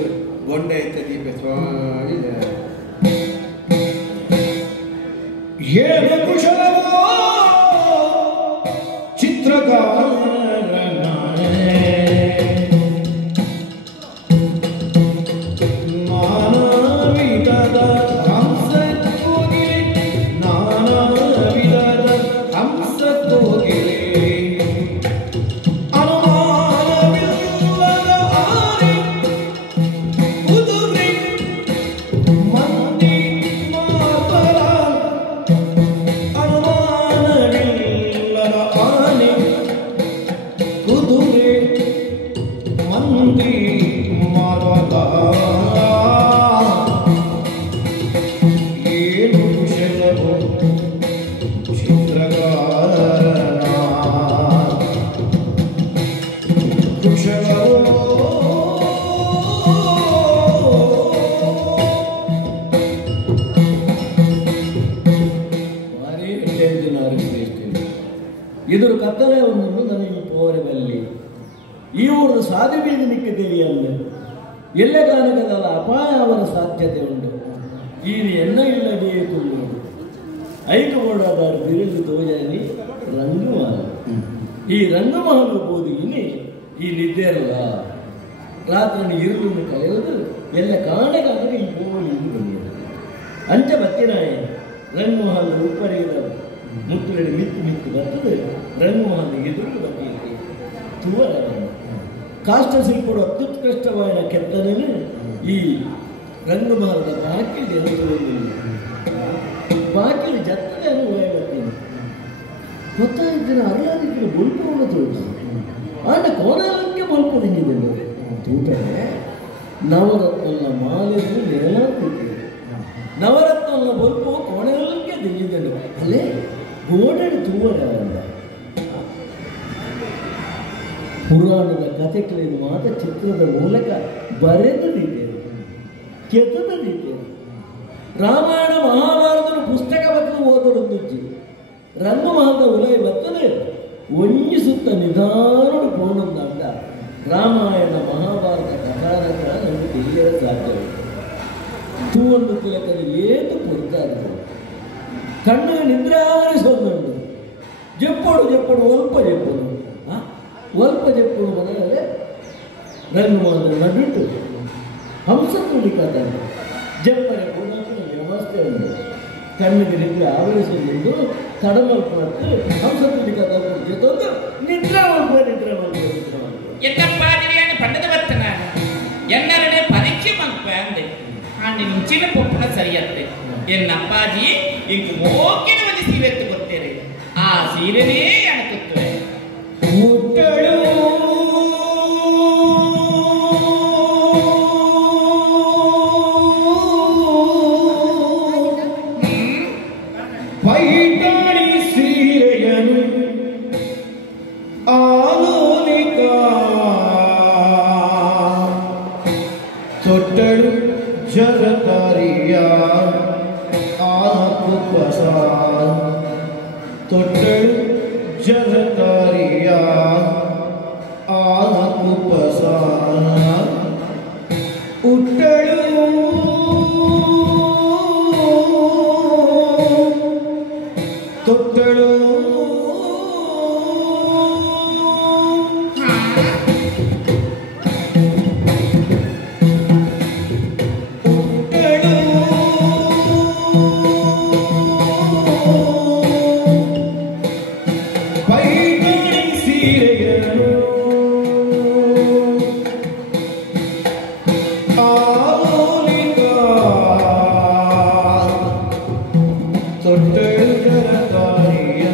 ಬೊಂಡ ಎತ್ತದೀಪ ಸ್ವಾಮಿ ದೇವರ ಏನು ಕುಶಲವೋ ಚಿತ್ರಕಾರನ ನಾನಾವಿಧದ ಹಂಸ ಕೋಗಿಲೆ ನಾನಾವಿಧದ ಹಂಸ ಕೋಗಿಲೆ ಅನುಮಾನವಿಲ್ಲದ ಆನೆ ಕುದುರೆ ಮಂದಿ ಮಾತರ ಅನುಮಾನವಿಲ್ಲದ ಆನೆ ಕುದುರೆ ಮಂದಿ ಮಾರ್ವದ ಏನು ಕುಶಲವೋ ಚಿತ್ರಕಾರನ ಕುಶಲವೋ ಭಾರಿ ಟೆನ್ಷನ್ ಇದ್ರ ಕತ್ತಲೆ ಒಂದು ನನಗೆ ಪೋರದಲ್ಲಿ ಈ ಊರದ ಸಾಧು ಬೀದಿ ನಿಕ್ಕೆ ತಿಳಿಯಲ್ಲ ಎಲ್ಲೆ ಕಾರಣಕ್ಕಲ್ಲ ಅಪಾಯ ಅವರ ಸಾಧ್ಯತೆ ಉಂಟು ಈ ಎನ್ನ ಇಲ್ಲಬೇಕು ಐದು ಓಡಾದ ಬಿರುದು ತೋಜಾನಿ ರಂಗಮಹಲ್ ಈ ರಂಗಮಹಲ್ ಹೋದು ಇನಿ ಈ ನಿದ್ದೆ ಅಲ್ಲ ರಾತ್ರಿ ಇರುಳು ಕಳೆಯೋದು ಎಲ್ಲ ಕಾಣೆಗಾದರೆ ಈ ಹೋಲಿ ಅಂಚ ಬತ್ತಿನಾಯ ರಂಗಮಹಲ್ ಉಪ್ಪರಿಗಿದ ಮುತ್ತುಗಡೆ ಮಿತ್ತು ಬರ್ತದೆ ರಂಗಮಹಲ್ ಎದುರು ಬತ್ತಿ ತುವರ ಕಾಷ್ಟ ಶಿಲ್ಪಡು ಅತ್ಯುತ್ಕೃಷ್ಟವಾದ ಕೆತ್ತನೆ ಈ ರಂಗಮಹಲದ ಬಾಕಿಲಿ ಬಾಕಿಲಿ ಜತ್ತನೆ ಅನುಭವ ಗೊತ್ತಾಯಿದ್ದಿನ ಅರಿಯಾದಿದ್ದಿನ ಬುಲ್ಪವನ್ನು ತೋರಿಸಿ ಆಟ ಕೋನಕ್ಕೆ ಬಲ್ಪ ನಿಂಗಿದೆ ತೂಟನೆ ನವರತ್ನ ಮಾಲೆಯನ್ನು ನೆರಳಾಗ್ತಿದೆ ನವರತ್ನ ಬಲ್ಪು ಕೋಣೆಗೆ ದಿಗಿದ್ದನು ಅಲ್ಲೇ ಗೋಡೆಡು ತೂವರ ಪುರಾಣದ ಕಥೆಗಳನ್ನು ಮಾತ್ರ ಚಿತ್ರದ ಮೂಲಕ ಬರೆದದಿದ್ದೇನೆ ಕೆತ್ತದದಿದ್ದೇನೆ ರಾಮಾಯಣ ಮಹಾಭಾರತದ ಪುಸ್ತಕ ಬರೆದು ಓದೊಂದುಜ್ಜಿ ರಂಗಮಹಲದ ಉಲಯ ಬರ್ತದೆ ಒಂಜಿ ಸುತ್ತ ನಿಧಾನೋಡು ಪೋಣೊಂದಂಡ ರಾಮಾಯಣ ಮಹಾಭಾರತ ಕಥಾನಕ ನಮಗೆ ತಿಳಿಯಲು ಸಾಧ್ಯವಿಲ್ಲ ತೂವನ್ನು ತಿಲಕರು ಏತು ಕೊಡ್ತಾರೆ ಕಣ್ಣಿಗೆ ನಿದ್ರಾವರಿಸೋದುಂಟು ಜಪ್ಪಡು ಒಲ್ಪ ಜಪ್ಪಡು ಒಲ್ಪ ಜಪ್ಪಡು ಮೊದಲೇ ರಂಗಮಹಲದ ನಡುಟ್ಟು ಹಂಸ ತುಳಿಕತೆ ಜಪ್ಪರೆ ಕೂಡ ವ್ಯವಸ್ಥೆ ಉಂಟು ಕಣ್ಣಿಗೆ ನಿದ್ರೆ ಆವರಿಸುವುದು ತಡಮಲ್ಪ ಮತ್ತು ಹಂಸ ತುಳಿಕತೆ ಜೊತೆ ನಿದ್ರೆ ಎನ್ನಪ್ಪಾದಿರಿಯನ್ನು ಪಂಡದ ಬರ್ತನ ಎನ್ನರಡೆ ಪರೀಕ್ಷೆ ಮಲ್ಪ ಅಂದೆ ಆಂಡಿ ಮುಂಚಿನ ಪೊಪ್ಪನ ಸರಿಯತ್ತೆ ಎನ್ನಪ್ಪಾಜಿ ಈಗ ಮೋಕಿನ ಒಂದು ಸೀರೆ ಎತ್ತು ಗೊತ್ತೇರಿ ಆ ಸೀರೆನೇ ಅಣಕುತ್ತವೆ ಮುಟ್ಟಳು ಪೈಠಾಣಿ ಸೀರೆಯನು ಆಲೋಲಿಕ ತೊಟ್ಟಳು ಜರತಾರಿಯ ಆಕುಪಸ ತೊಟ್ಟಳು ಜರತಾರಿಯ ಆಕುಪಸ ಉಟ್ಟಳು ತೊಟ್ಟಳು ತೊಟ್ಟಳು ಜರತಾರಿಯ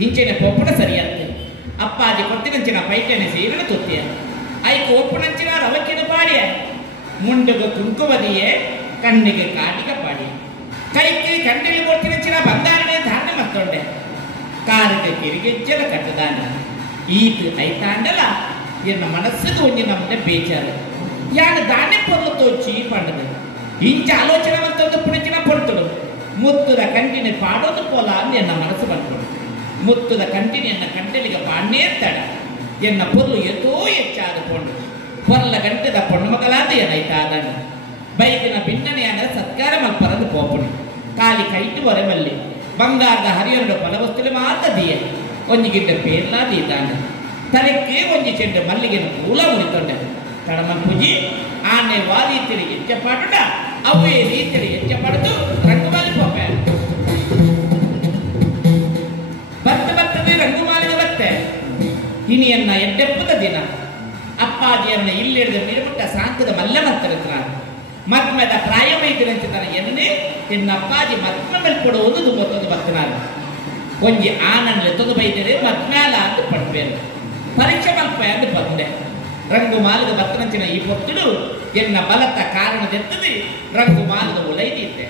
ಇಂಚಿನ ಪೊಪ್ಪುನ ಸರಿಯಾಗ್ತದೆ ಅಪ್ಪಾಜಿ ಕೊಟ್ಟಿನಂಚಿನ ಪೈಟನೆ ಸೇರಿನ ತುತ್ತಿಯ ಐಕು ಒಪ್ಪುನಂಚಿನ ರವಕ್ಕಿನ ಪಾಡಿಯ ಮುಂಡುಗ ಕುಂಕುಮದಿಯೇ ಕಣ್ಣಿಗೆ ಕಾಟಿಕ ಪಾಡಿ ಕೈಗೆ ಕಣ್ಣಿಗೆ ಕೊಟ್ಟಿನಂಚಿನ ಬಂದಾರನೆ ಧಾನ್ಯ ಮತ್ತೊಂಡೆ ಕಾರಿಗೆ ಕಿರಿಗೆಜ್ಜಲ ಕಟ್ಟದಾನ ಈತು ಐತಾಂಡಲ ಎನ್ನ ಮನಸ್ಸಿಗೆ ಒಂಜಿ ನಮ್ಮನೆ ಬೇಚಾರು ಯಾನು ಧಾನ್ಯ ಪೊರ್ಲು ತೋಚಿ ಪಂಡದು ಇಂಚ ಆಲೋಚನೆ ಮತ್ತೊಂದು ಪುಣಚಿನ ಪೊರ್ತುಡು ಮುತ್ತುದ ಕಂಟಿನ ಪಾಡೋದು ಪೋಲ ಅಂದು ಎನ್ನ ಮನಸ್ಸು ಬಂದ್ಕೊಡು ಮುತ್ತುದ ಕಂಟಿನ ಎನ್ನ ಕಂಟಲಿಗೆ ಪಾಡನೇ ತಡ ಎನ್ನ ಪೊರ್ಲು ಎತ್ತೋ ಹೆಚ್ಚಾದ ಪೊಂಡು ಪೊರ್ಲ ಗಂಟೆದ ಪೊಣ್ಣು ಮಗಲಾದ ಏನೈತಾದ ಬೈದಿನ ಭಿನ್ನನೆಯಾದ ಸತ್ಕಾರ ಮಲ್ಪರದು ಪೋಪುಣಿ ಕಾಲಿ ಕೈಟು ಒರೆಮಲ್ಲಿ ಬಂಗಾರದ ಹರಿಯರಡು ಫಲವಸ್ತುಲೆ ಮಾತ್ರ ದಿಯ ಒಂಜಿಗಿಡ್ಡ ಪೇರ್ಲಾದ ಇದ್ದಾನೆ ತಲೆಕ್ಕೆ ಒಂಜಿ ಚೆಂಡು ಮಲ್ಲಿಗೆನ ಪೂಲ ಉಳಿತೊಂಡೆ ತಡಮನ್ ಪೂಜಿ ಆನೆ ವಾರೀತಿರಿ ಹೆಚ್ಚ ಪಾಡುಡ ಅವೇ ರೀತಿರಿ ಹೆಚ್ಚ ಪಡೆದು ರಂಗುಮಾಲಿ ಪೊಪ್ಪೆ ಬರ್ತದೆ ರಂಗುಮಾಲಿಗೆ ಬತ್ತೆ ಇನಿಯನ್ನ ಎಡ್ಡೆಪ್ಪದ ದಿನ ಅಪ್ಪಾಜಿಯನ್ನ ಇಲ್ಲಿಡಿದ ಮಿರುಮುಟ್ಟ ಸಾಂಕದ ಮಲ್ಲ ಮತ್ತರತ್ರ ಮದ್ಮೆದ ಪ್ರಾಯ ವೈದ್ಯರಂಚಿತನ ಎನ್ನೆ ಎನ್ನ ಅಪ್ಪಾಜಿ ಮದ್ಮೆ ಮೇಲೆ ಕೊಡುವುದು ಮತ್ತೊಂದು ಬರ್ತನಾರ ಒಂಜಿ ಆನಂದ ತೊಂದು ಬೈದರೆ ಮದ್ಮ್ಯಾಲ ಅಂತ ಪಡ್ಬೇರು ಪರೀಕ್ಷೆ ಮಲ್ಪ ಅಂತ ಬಂದೆ ರಂಗು ಮಾಲದ ಬತ್ತನಂಚಿನ ಈ ಪೊತ್ತುಡು ಎನ್ನ ಬಲತ ಕಾರಣದೆತ್ತದು ರಂಗು ಮಾಲದ ಉಲೈದಿದ್ದೆ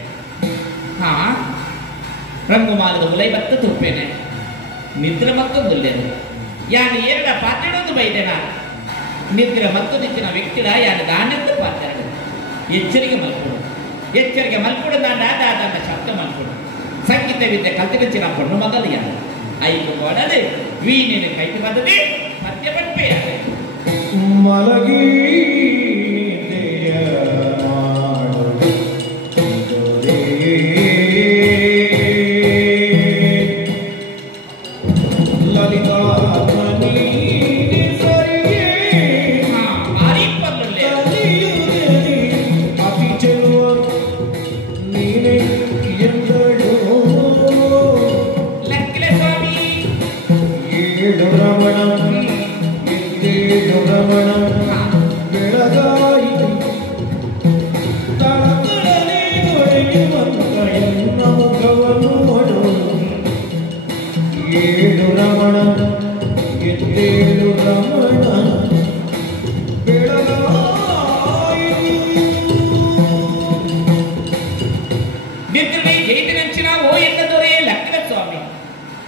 ಹಾ ರಂಗು ಮಾಲದ ಉಲೈ ಬತ್ತ ತುಪ್ಪೇನೆ ನಿದ್ರೆ ಮತ್ತೊಂದುಲ್ಲೇನು ಯಾನು ಎರಡ ಪಾತ್ರೆಡೊಂದು ಬೈದೆ ನಾನು ನಿದ್ರೆ ಮತ್ತೊಂದಿಚ್ಚಿನ ವ್ಯಕ್ತಿಡ ಯಾನು ದಾನೆಂದು ಪಾತ್ರೆ ಎಚ್ಚರಿಕೆ ಮಲ್ಕೊಡು ನಾನು ಆದ ಶಬ್ದ ಮಲ್ಕೊಡು ಸಂಗೀತ ವಿದ್ಯೆ ಕಲ್ತಿನಂಚಿನ ಪೊಣ್ಣು ಮಗಲು ಯಾರು ಐದು ಗೋಡದೆ ವೀಣಿನ ಕೈತು ಬದದೆ ಮಧ್ಯ ಬಡ್ಪೆಯಾದೆ ಮಲಗಿ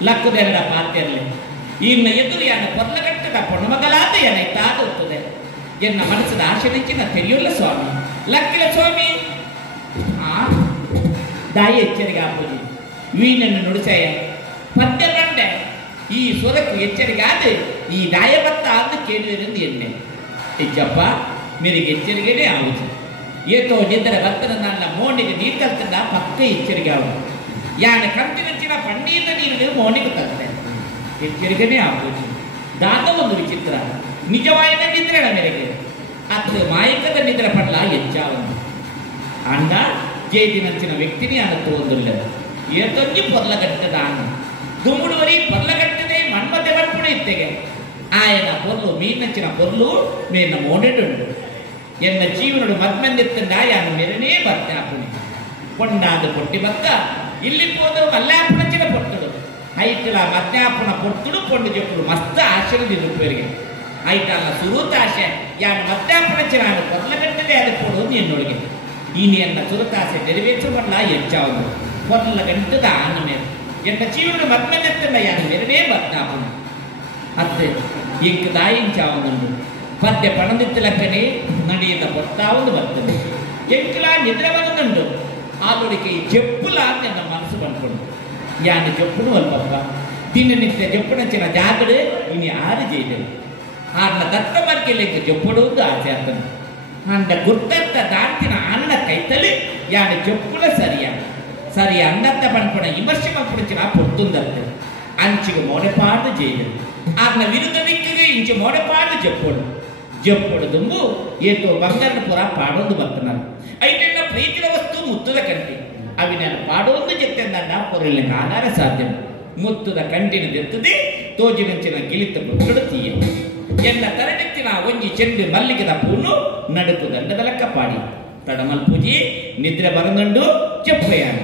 ಲಕ್ಕುದೆರಡ ಪಾತ್ರೆಯಲ್ಲಿ ಇನ್ನು ಎದುರು ಯಾನ ಪೊರ್ಲಗಟ್ಟದ ಪೊಣ್ಣಮಗಲಾದ ಏನೈತಾದ ಹೋಗ್ತದೆ ಎನ್ನ ಮನಸ್ಸದ ಆಶೆ ನೆಚ್ಚಿನ ತೆರೆಯುಲ್ಲ ಸ್ವಾಮಿ ಲಕ್ಕಿಲ ಸ್ವಾಮಿ ದಾಯಿ ಎಚ್ಚರಿಕೆ ಆಪುಜಿ ವೀನನ್ನು ನುಡಿಸೆಯ ಪದ್ಯ ಕಂಡೆ ಈ ಸ್ವರಕ್ಕೂ ಎಚ್ಚರಿಕೆ ಆದ ಈ ದಾಯ ಬತ್ತ ಅಂತ ಕೇಳಿದ್ರಿಂದ ಎಣ್ಣೆ ಹೆಚ್ಚಪ್ಪ ಮೇರಿಗೆ ಎಚ್ಚರಿಕೆನೇ ಆಗುದು ಏತೋ ನಿದ್ರೆ ಬರ್ತದ ನನ್ನ ಮೋಣಿಗೆ ನೀರು ಕಲ್ತದ ಪಕ್ಕ ಎಚ್ಚರಿಕೆ ಆಗುದು ಯಾನ ಕಂತಿನಂಚಿನ ಪಣ್ಣೀರ ನೀರು ಮೋಣಿಗೆ ತರ್ತದೆ ಎಚ್ಚರಿಕೆನೇ ಆಗುದು ದಾದ ಒಂದು ವಿಚಿತ್ರ ನಿಜವಾದ ನಿದ್ರೆ ಮೇರೆಗೆ ಅತ್ತು ಮಾಯಕದ ನಿದ್ರೆ ಪಡ್ಲ ಹೆಚ್ಚಾವನ್ನು ಅಂಡ ಜೇದಿನಂಚಿನ ವ್ಯಕ್ತಿನೇ ಅನ್ನತ್ತು ಒಂದುಲ್ಲ ಏತೊಂಗಿ ಪೊರ್ಲಗಟ್ಟದ ಅನ್ನ ದುಂಬುಡುವರಿ ಪೊರ್ಲಗಟ್ಟದೆ ಮನ್ಮತೆ ಬಡ್ಪುಣ ಇತ್ತೆಗೆ ಆಯನ ಪೊರ್ಲು ಮೀನಂಚಿನ ಪೊರ್ಲು ಮೇನ ಮೋನೆಡುಂಡು ಎನ್ನ ಜೀವನಡು ಮದ್ಮೆಂದೆತ್ತಂಡ ಯಾನು ಮೆರನೇ ಬರ್ತೆ ಆಪುಣಿ ಕೊಂಡಾದ ಪೊಟ್ಟಿ ಬತ್ತ ಇಲ್ಲಿ ಪೋದ ಮಲ್ಲಾಪುಣಂಚಿನ ಪೊಟ್ಟುಡು ಐಟಲ ಮಧ್ಯಾಪುಣ ಪೊಟ್ಟುಡು ಕೊಂಡು ಜೊಕ್ಕುಡು ಮಸ್ತ ಆಶ್ಚರ್ಯದಿರುವವರಿಗೆ ಐಟಲ್ಲ ಸುರೂತ ಆಶೆ ಯಾನು ಮಧ್ಯಾಪುಣಂಚಿನ ನಾನು ಪೊರ್ಲಗಟ್ಟದೆ ಅದು ಕೊಡೋದು ಎನ್ನೊಳಗೆ ಈನಿಯನ್ನ ಸುರತಾಸೆ ನೆರವೇರಿಸು ಬರಲ ಹೆಚ್ಚಾವುದು ಪೊರ್ಲಗಂಟದ ಆನ ಮೇಲೆ ಎನ್ನ ಜೀವನಡು ಮದ್ಮೆಂದೆತ್ತಂಡ ಯಾನು ಮೆರನೇ ಬರ್ತಾಪುಣ ಅತ್ತೆ ಇಂಕ ದಾಯಿಂಚಾವೊಂದುಂಡು ಪದ್ಯ ಪಣದಿತ್ತಲಕ್ಕನೆ ನಡೆಯುತ್ತ ಪೊತ್ತಾವೊಂದು ಬರ್ತದೆ ಎಂಕಲ ನಿದ್ರೆ ಬಂದುಂಡು ಆಲೋಡಿಕೆ ಜಪ್ಪುಲ ಅಂತ ನನ್ನ ಮನಸ್ಸು ಬಂದ್ಕೊಂಡು ಯಾನು ಜಪ್ಪುಡು ಅಲ್ಪಪ್ಪ ದಿನನಿತ್ಯ ಜಪ್ಪುನಂಚಿನ ಜಾಗಡೆ ಇನ್ನು ಆರು ಜೈದರು ಆರ್ನ ದತ್ತ ಮರ್ಕೆಲೆಂಕ ಜಪ್ಪುಡುವುದು ಆಸೆ ಆಗ್ತದೆ ಅಂಡ ಗುರ್ತತ್ತ ದಾಂತಿನ ಅಣ್ಣ ಕೈತಲಿ ಯಾನು ಜಪ್ಪುಲ ಸರಿ ಅನ್ನತ್ತ ಪಂಪಣ ವಿಮರ್ಶೆ ಮಲ್ಪುಡಿಚಿನ ಪೊತ್ತುಂದತ್ತೆ ಅಂಚಿಗೆ ಮೋಡೆಪಾಡು ಜೈದರು ಆರ್ನ ವಿರುದ್ಧ ದಿಕ್ಕಿಗೆ ಇಂಚು ಮೋಡೆಪಾಡು ಜಪ್ಪುಡು ದುಂಬು ಏತೋ ಬಂಗಾರದ ಪುರ ಪಾಡೊಂದು ಬರ್ತನ ಐಟೆಂಡ ಪ್ರೀತಿನ ವಸ್ತು ಮುತ್ತದ ಕಂಟಿ ಅವಿನ ಪಾಡೊಂದು ಜೊತೆಂದ ಪೊರಲಿನ ಆಧಾರ ಸಾಧ್ಯ ಮುತ್ತದ ಕಂಟಿನ ಜೊತ್ತದೆ ತೋಜಿನಂಚಿನ ಗಿಳಿತ ಬುಟ್ಟಡು ತೀಯ ಎನ್ನ ತರನೆತ್ತಿನ ಒಂಜಿ ಚೆಂಡು ಮಲ್ಲಿಗೆದ ಪೂನು ನಡುಕು ದಂಡದ ಲೆಕ್ಕ ಪಾಡಿ ತಡಮಲ್ ಪೂಜಿ ನಿದ್ರೆ ಬರದಂಡು ಜಪ್ಪಯಾನ